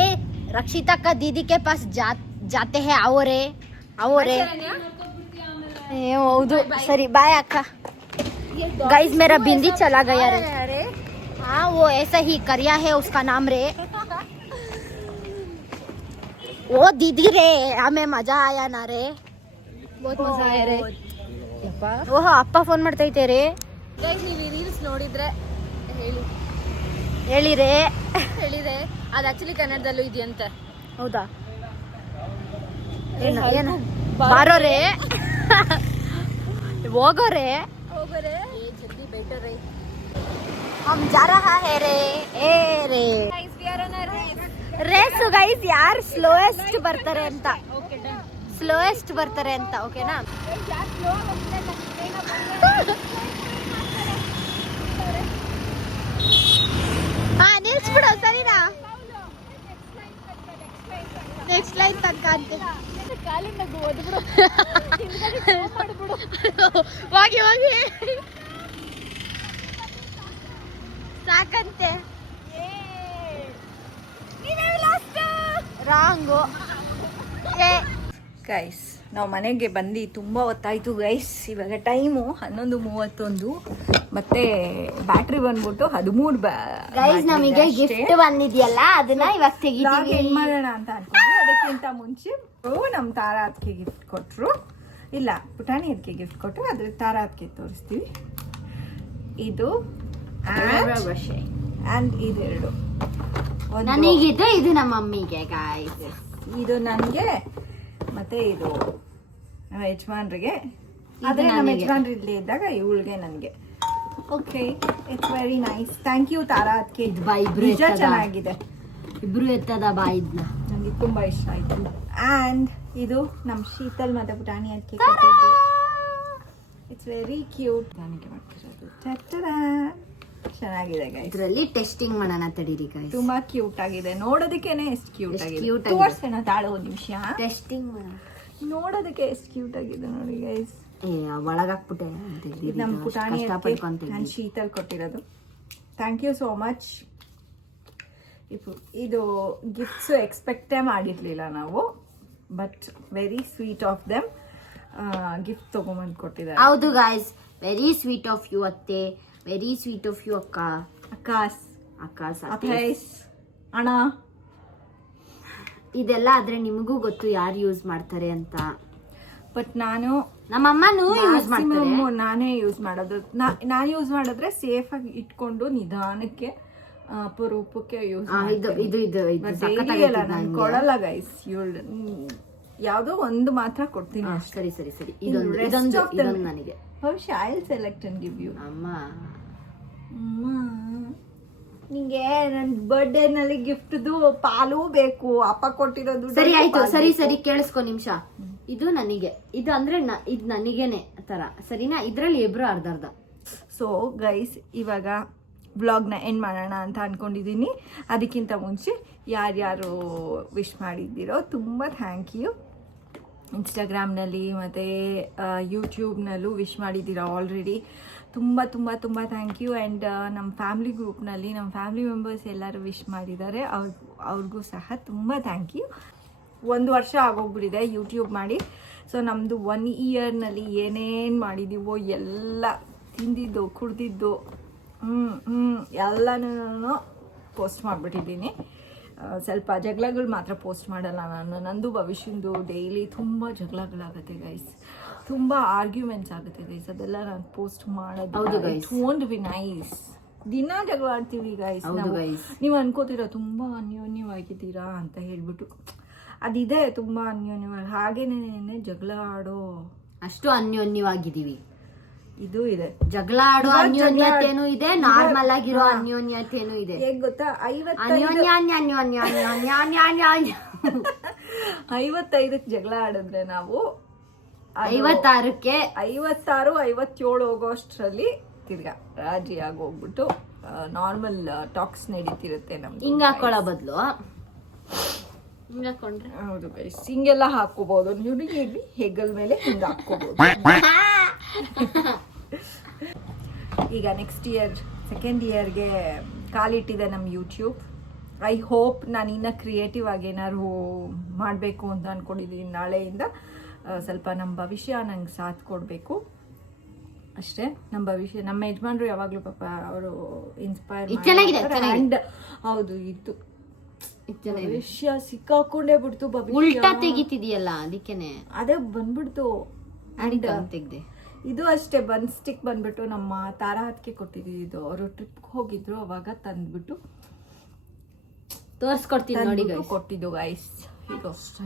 ए रक्षिता का दीदी के पास जाते हैं आओ रे ए ಹೌದು ಸರಿ ಬಾಯ್ ಅಕ್ಕ. गाइस मेरा बिंदी चला गया रे. हाँ वो ऐसा ही करिया है उसका नाम रे. वो दीदी रे हमें मजा आया ना रे. बहुत मजा आया रे. ಓಹೋ ಅಪ್ಪ ಫೋನ್ ಮಾಡ್ತಾ ಇದ್ದಾರೆ ರೀ. ಗೈಸ್ ನೀವು ರೀಲ್ಸ್ ನೋಡಿದ್ರೆ ಹೇಳಿರೆ ಅದು ಆಕ್ಚುಲಿ ಕನ್ನಡದಲ್ಲೂ ಇದೆಯಂತೆ. ಹೌದಾ? ಏನು ಬಾರೋ ರೇ ಹೋಗೋ ರೇ ಜಲ್ದಿ ಬೆಟರ್ ರೇ. हम जा रहा है रे ए रे ರೇಸು ಗೈಸ್ ಯಾರು ಸ್ಲೋಯೆಸ್ಟ್ ಬರ್ತಾರೆ ಅಂತ ಓಕೆನಾ? ಹಾ ನಿಲ್ಸ್ಬಿಡು ಸರಿನಾ? ನೆಕ್ಸ್ಟ್ ಲೈನ್ ತನಕ ಅಂತೆ. ಹೋಗಿ ಸಾಕಂತೆ. ರಾಂಗು ಗೈಸ್ ನಾವು ಮನೆಗೆ ಬಂದು ತುಂಬ ಹೊತ್ತಾಯಿತು ಗೈಸ್. ಇವಾಗ ಟೈಮು 11:31 ಮತ್ತು ಬ್ಯಾಟ್ರಿ ಬಂದ್ಬಿಟ್ಟು 13 ಗೈಸ್ ನಮಗೆ ಗಿಫ್ಟ್ ಬಂದಿದೆಯಲ್ಲ ಅದನ್ನ ಇವಾಗ ತೆಗಿತೀವಿ. ಏನು ಮಾಡೋಣ ಅಂತ ಅನ್ಕೊಂಡ್ವಿ. ಅದಕ್ಕಿಂತ ಮುಂಚೆ ನಮ್ಮ ತಾರಾ ಅದಕ್ಕೆ ಗಿಫ್ಟ್ ಕೊಟ್ಟರು. ಇಲ್ಲ ಪುಟಾಣಿ ಅದಕ್ಕೆ ಗಿಫ್ಟ್ ಕೊಟ್ಟರು. ಅದ್ರ ತಾರಾ ಅದಕ್ಕೆ ತೋರಿಸ್ತೀವಿ. ಇದು ಆ್ಯಂಡ್ ಇದೆರಡು. ನನಗಿದು ಇದು ನಮ್ಮ ಮಮ್ಮಿಗೆ ಗಾಯ್ಸ್. ಇದು ನನಗೆ ಮತ್ತೆ ಇದು ನಮ್ಮ ಯಜಮಾನ್ರಿಗೆ. ಆದರೆ ನಮ್ಮ ಯಜಮಾನ್ರು ಇಲ್ಲಿ ಇದ್ದಾಗ ಇವಳಿಗೆ ನನಗೆ. Okay it's very nice. Thank you Tara ಅದಕ್ಕೆ. ಇದು ಬಾ ಇಬ್ರು ನಿಜ ಚೆನ್ನಾಗಿದೆ. ಇಬ್ರು ಎತ್ತದ ಬಾ ಇದನ್ನ ನನಗೆ ತುಂಬ ಇಷ್ಟ ಆಯಿತು. ಆ್ಯಂಡ್ ಇದು ನಮ್ಮ ಶೀತಲ್ ಮತ್ತು ಪುಟಾಣಿ ಅದಕ್ಕೆ ಕೊಟ್ಟಿದ್ದು. It's very cute. ನನಗೆ ಮಾಡ್ತಿರೋದು ಚೆನ್ನಾಗಿದೆ ಗೈಸ್. ಇದರಲ್ಲಿ ಟೆಸ್ಟಿಂಗ್ ಮಾಡೋಣ ತಡೀರಿ ಗೈಸ್. ತುಂಬಾ ಕ್ಯೂಟ್ ಆಗಿದೆ. ನೋಡೋದಕ್ಕೇನೆ ಎಷ್ಟು ಕ್ಯೂಟ್ ಆಗಿದೆ. cute ಆಗಿದೆ. ತೋರ್ಸೋಣ ತಾಳು ಒಂದು ನಿಮಿಷ. ಟೆಸ್ಟಿಂಗ್ ಮಾಡೋಣ. ನೋಡೋದಕ್ಕೆ ಎಷ್ಟು ಕ್ಯೂಟ್ ಆಗಿದೆ ನೋಡಿ ಗೈಸ್. ಒಳಗಾಕ್ಬಿಟ್ಟೆ ಇದು ನಮ್ಮ ಪುಟಾಣಿ ನಾನು ಶೀತಲ್ ಕೊಟ್ಟಿರೋದು. Thank you so much. ಇದು ಗಿಫ್ಟ್ಸ್ ಎಕ್ಸ್ಪೆಕ್ಟೇ ಮಾಡಿರ್ಲಿಲ್ಲ ನಾವು. But very sweet of them. Gift ತೊಗೊಂಬಂದು ಕೊಟ್ಟಿದ್ದಾರೆ. ಹೌದು guys very sweet of you ಅತ್ತೆ. ವೆರಿ ಸ್ವೀಟ್ ಆಫ್ ಯು ಅಕ್ಕ. ಅಕ್ಕಾಸ್ ಅಕ್ಕ ಅಪ್ಲೈಸ್ ಅಣ್ಣ ಇದೆಲ್ಲ ಆದ್ರೆ ನಿಮಗೂ ಗೊತ್ತು ಯಾರು ಯೂಸ್ ಮಾಡ್ತಾರೆ ಅಂತ. ಬಟ್ ನಾನು ನಮ್ಮಮ್ಮನೂ ಯೂಸ್ ಮಾಡ್ತಾರೆ. ನಾನೇ ಯೂಸ್ ಮಾಡೋದು. ನಾನು ಯೂಸ್ ಮಾಡಿದ್ರೆ ಸೇಫ್ ಆಗಿ ಇಟ್ಕೊಂಡು ನಿಧಾನಕ್ಕೆ ಅಪರೂಪಕ್ಕೆ ಯೂಸ್ ನಾನು ಕೊಡಲ್ಲ ಗೈಸ್. ಯಾವ್ದೋ ಒಂದು ಮಾತ್ರ ಕೊಡ್ತೀನಿ. ಸರಿ ಇದೊಂದು ನನಗೆ ಭವಿಷ್ಯ I will select and give you. ಅಮ್ಮ ನಿಂಗೆ ನನ್ ಬರ್ಡೇ ನಲ್ಲಿ ಗಿಫ್ಟ್ದು ಪಾಲು ಬೇಕು. ಅಪ್ಪ ಕೊಟ್ಟಿರೋದು. ಸರಿ ಆಯ್ತು, ಸರಿ ಕೇಳಿಸ್ಕೊ ನಿಮಿಷ. ಇದು ನನಗೆ, ಇದು ಅಂದ್ರೆ ಇದು ನನಗೇನೆ ತರ, ಸರಿನಾ? ಇದ್ರಲ್ಲಿ ಇಬ್ರು ಅರ್ಧ. ಸೊ ಗೈಸ್, ಇವಾಗ ವ್ಲಾಗ್ನ ಎಂಡ್ ಮಾಡೋಣ ಅಂತ ಅನ್ಕೊಂಡಿದ್ದೀನಿ. ಅದಕ್ಕಿಂತ ಮುಂಚೆ ಯಾರ್ಯಾರು ವಿಶ್ ಮಾಡಿದ್ದೀರೋ ತುಂಬ ಥ್ಯಾಂಕ್ ಯು. ಇನ್ಸ್ಟಾಗ್ರಾಮ್ನಲ್ಲಿ ಮತ್ತು ಯೂಟ್ಯೂಬ್ನಲ್ಲೂ ವಿಶ್ ಮಾಡಿದ್ದೀರಾ ಆಲ್ರೆಡಿ. ತುಂಬ ತುಂಬ ತುಂಬ ಥ್ಯಾಂಕ್ ಯು. ಆ್ಯಂಡ್ ನಮ್ಮ ಫ್ಯಾಮ್ಲಿ ಗ್ರೂಪ್ನಲ್ಲಿ ನಮ್ಮ ಫ್ಯಾಮ್ಲಿ ಮೆಂಬರ್ಸ್ ಎಲ್ಲರೂ ವಿಶ್ ಮಾಡಿದ್ದಾರೆ. ಅವ್ರಿಗೂ ಸಹ ತುಂಬ ಥ್ಯಾಂಕ್ ಯು. 1 ವರ್ಷ ಆಗೋಗ್ಬಿಟ್ಟಿದೆ ಯೂಟ್ಯೂಬ್ ಮಾಡಿ. ಸೊ ನಮ್ಮದು 1 ಇಯರ್ನಲ್ಲಿ ಏನೇನು ಮಾಡಿದ್ದೀವೋ ಎಲ್ಲ ತಿಂದಿದ್ದು ಕುಡ್ದಿದ್ದು ಎಲ್ಲನೂ ಪೋಸ್ಟ್ ಮಾಡಿಬಿಟ್ಟಿದ್ದೀನಿ. ಸ್ವಲ್ಪ ಜಗಳಗಳು ಮಾತ್ರ ಪೋಸ್ಟ್ ಮಾಡಲ್ಲ ನಾನು. ನಂದು ಭವಿಷ್ಯಂದು ಡೈಲಿ ತುಂಬ ಜಗಳಗಳಾಗುತ್ತೆ ಗೈಸ್, ತುಂಬ ಆರ್ಗ್ಯುಮೆಂಟ್ಸ್ ಆಗುತ್ತೆ ಗೈಸ್. ಅದೆಲ್ಲ ನಾನು ಪೋಸ್ಟ್ ಮಾಡೋದು ಇಟ್ ವೋಂಟ್ ಬಿ ನೈಸ್. ದಿನ ಜಗಳ ಆಡ್ತೀವಿ ಗೈಸ್. ನೀವು ಅನ್ಕೋತೀರಾ ತುಂಬ ಅನ್ಯೋನ್ಯವಾಗಿದ್ದೀರಾ ಅಂತ ಹೇಳ್ಬಿಟ್ಟು. ಅದಿದೆ ತುಂಬ ಅನ್ಯೋನ್ಯವಾಗಿ, ಹಾಗೇನೇ ಜಗಳ ಆಡೋ ಅಷ್ಟು ಅನ್ಯೋನ್ಯವಾಗಿದ್ದೀವಿ. ಇದು ಇದೆ, ಜಗಳ ಆಡೋ ಅನ್ಯೋನ್ಯತೆನೂ ಇದೆ, ನಾರ್ಮಲ್ ಆಗಿರೋ ಅನ್ಯೋನ್ಯತೆನೂ ಇದೆ. ಹೇಗ್ ಗೊತ್ತಾ, 55ಕ್ಕೆ ಜಗಳ ಆಡಿದ್ರೆ ನಾವು 56ಕ್ಕೆ 56, 57 ಹೋಗೋಷ್ಟರಲ್ಲಿ ತಿರ್ಗಾ ರಾಜಿ ಆಗೋಗ್ಬಿಟ್ಟು ನಾರ್ಮಲ್ ಟಾಕ್ಸ್ ನಡೀತಿರುತ್ತೆ ನಮ್ದು. ಹಿಂಗ್ ಹಾಕೊಳ್ಳೋ ಬದಲು ಹಿಂಗ್ ಹಾಕೊಂಡ್ರೆ ಹೌದು ಗೈಸ್, ಹಿಂಗೆಲ್ಲ ಹಾಕೋಬಹುದು. ಹುಡುಗಿ ಹೆಗಲ್ ಮೇಲೆ ಹಿಂಗೆ ಹಾಕೋಬಹುದು. ಈಗ ನೆಕ್ಸ್ಟ್ ಇಯರ್ 2nd ಇಯರ್ಗೆ ಕಾಲಿಟ್ಟಿದೆ ನಮ್ಮ ಯೂಟ್ಯೂಬ್. ಐ ಹೋಪ್ ನಾನು ಇನ್ನೂ ಕ್ರಿಯೇಟಿವ್ ಆಗಿ ಏನಾದ್ರು ಮಾಡಬೇಕು ಅಂತ ಅಂದ್ಕೊಂಡಿದ್ದೀನಿ. ನಾಳೆಯಿಂದ ಸ್ವಲ್ಪ ನಮ್ಮ ಭವಿಷ್ಯ ನಂಗೆ ಸಾಥ್ ಕೊಡಬೇಕು ಅಷ್ಟೇ. ನಮ್ಮ ಭವಿಷ್ಯ, ನಮ್ಮ ಯಜಮಾನ್ರು ಯಾವಾಗಲೂ ಪಾಪ ಅವರು ಇನ್ಸ್ಪೈರ್. ಆ್ಯಂಡ್ ಹೌದು, ಇದು ಭವಿಷ್ಯ ಸಿಕ್ಕಾಕೊಂಡೇ ಬಿಡ್ತು. ಉಲ್ಟಾ ತೆಗಿತಿದೀಯಲ್ಲ ಅದಕ್ಕೇನೆ ಅದೇ ಬಂದ್ಬಿಡ್ತು. ತೆಗ್ದೆ. ಇದು ಅಷ್ಟೇ, ಬನ್ ಸ್ಟಿಕ್ ಬಂದ್ಬಿಟ್ಟು ನಮ್ಮ ತಾರಾ ಹತ್ಕೆ ಕೊಟ್ಟಿದ್ದೀವಿ. ಇದು ಅವರು ಟ್ರಿಪ್ಗೆ ಹೋಗಿದ್ರು ಅವಾಗ ತಂದ್ಬಿಟ್ಟು ತೋರಿಸ್ಕೊಡ್ತೀನಿ ನೋಡಿ ಕೊಟ್ಟಿದ್ದು ಗೈಸ್. ಈಗ ಅಷ್ಟೇ.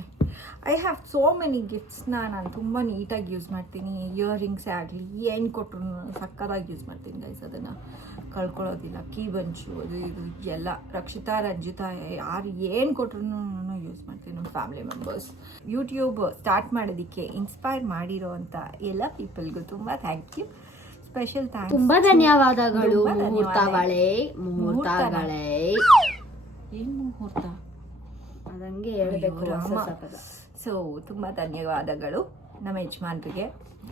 ಐ ಹ್ಯಾವ್ ಸೋ ಮೆನಿ ಗಿಫ್ಟ್ಸ್ನ ನಾನು ತುಂಬ ನೀಟಾಗಿ ಯೂಸ್ ಮಾಡ್ತೀನಿ. ಇಯರಿಂಗ್ಸೇ ಆಗಲಿ ಏನು ಕೊಟ್ಟರು ಸಕ್ಕದಾಗಿ ಯೂಸ್ ಮಾಡ್ತೀನಿ ಗೈಸ್. ಅದನ್ನು ಕಳ್ಕೊಳ್ಳೋದಿಲ್ಲ. ಕೀ ಬಂಚು ಅದು ಇದು ಎಲ್ಲ ರಕ್ಷಿತಾ ರಂಜಿತಾ ಯಾರು ಏನು ಕೊಟ್ಟರು ಯೂಸ್ ಮಾಡ್ತೀನಿ. ನಮ್ಮ ಫ್ಯಾಮಿಲಿ ಮೆಂಬರ್ಸ್ ಯೂಟ್ಯೂಬ್ ಸ್ಟಾರ್ಟ್ ಮಾಡೋದಕ್ಕೆ ಇನ್ಸ್ಪೈರ್ ಮಾಡಿರೋ ಅಂತ ಎಲ್ಲ ಪೀಪಲ್ಗೂ ತುಂಬ ಥ್ಯಾಂಕ್ ಯು. ಸ್ಪೆಷಲ್ ಥ್ಯಾಂಕ್ಸ್, ತುಂಬ ಧನ್ಯವಾದಗಳು. ಮುಹೂರ್ತಗಳೇ ಏನು ಮುಹೂರ್ತ ಅದಂಗೆ ಹೇಳಬೇಕು. ಸೊ ತುಂಬ ಧನ್ಯವಾದಗಳು ನಮ್ಮ ಯಜಮಾನ್ರಿಗೆ,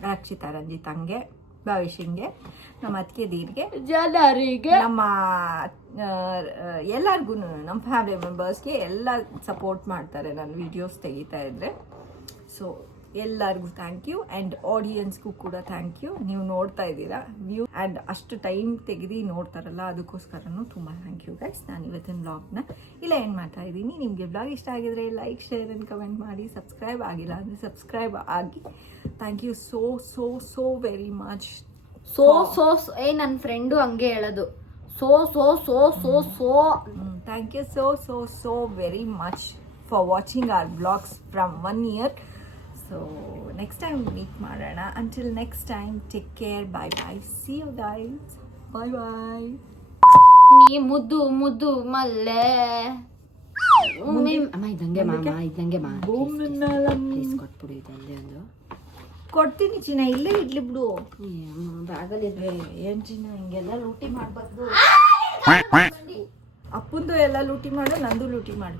ರಕ್ಷಿತಾ ರಂಜಿತಂಗೆ, ಭವಿಷ್ಯಂಗೆ, ನಮ್ಮ ಅತ್ತಿಗೆ ದೀರ್ಗೆ, ಜನರಿಗೆ, ನಮ್ಮ ಎಲ್ಲರಿಗೂ, ನಮ್ಮ ಫ್ಯಾಮಿಲಿ ಮೆಂಬರ್ಸ್ಗೆ ಎಲ್ಲ ಸಪೋರ್ಟ್ ಮಾಡ್ತಾರೆ ನಾನು ವಿಡಿಯೋಸ್ ತೆಗಿತಾ ಇದ್ದರೆ. ಸೊ ಎಲ್ಲರಿಗೂ ಥ್ಯಾಂಕ್ ಯು. ಆ್ಯಂಡ್ ಆಡಿಯನ್ಸ್ಗೂ ಕೂಡ ಥ್ಯಾಂಕ್ ಯು. ನೀವು ನೋಡ್ತಾ ಇದ್ದೀರಾ ವ್ಯೂ ಆ್ಯಂಡ್ ಅಷ್ಟು ಟೈಮ್ ತೆಗೆದು ನೋಡ್ತಾರಲ್ಲ, ಅದಕ್ಕೋಸ್ಕರನೂ ತುಂಬ ಥ್ಯಾಂಕ್ ಯು ಗೈಸ್. ನಾನು ಇವತ್ತಿನ ವ್ಲಾಗ್ನ ಇಲ್ಲ ಏನು ಮಾಡ್ತಾ ಇದ್ದೀನಿ. ನಿಮಗೆ ವ್ಲಾಗ್ ಇಷ್ಟ ಆಗಿದ್ರೆ ಲೈಕ್, ಶೇರ್ ಆ್ಯಂಡ್ ಕಮೆಂಟ್ ಮಾಡಿ. ಸಬ್ಸ್ಕ್ರೈಬ್ ಆಗಿಲ್ಲ ಅಂದರೆ ಸಬ್ಸ್ಕ್ರೈಬ್ ಆಗಿ. Thank you so so so very much. ನನ್ನ ಫ್ರೆಂಡು ಹಂಗೆ ಹೇಳೋದು. Thank you so so so very much for watching our vlogs from 1 year. So next time meet ಮಾಡೋಣ. Until next time, take care. Bye bye. See you guys. Bye bye. ನೀ ಮುದ್ದು ಮುದ್ದು ಮಲ್ಲೆ ಅಮ್ಮ ಇದ್ದಂಗೆ ಮಾ ಪ್ಲೀಸ್ ಕೊಟ್ಬಿಡು. ಇದಲ್ಲೇ ಒಂದು ಕೊಡ್ತೀನಿ ಚಿನ್ನ, ಇಲ್ಲೇ ಇಡ್ಲಿ ಬಿಡು. ಬ್ಯಾಗಲ್ಲಿದ್ರೆ ಏನ್ ಚಿನ್ನ ಹಿಂಗೆಲ್ಲ ಲೂಟಿ ಮಾಡ್ಬಾರ್ದು. ಅಪ್ಪಂದು ಎಲ್ಲ ಲೂಟಿ ಮಾಡು, ನಂದು ಲೂಟಿ ಮಾಡು.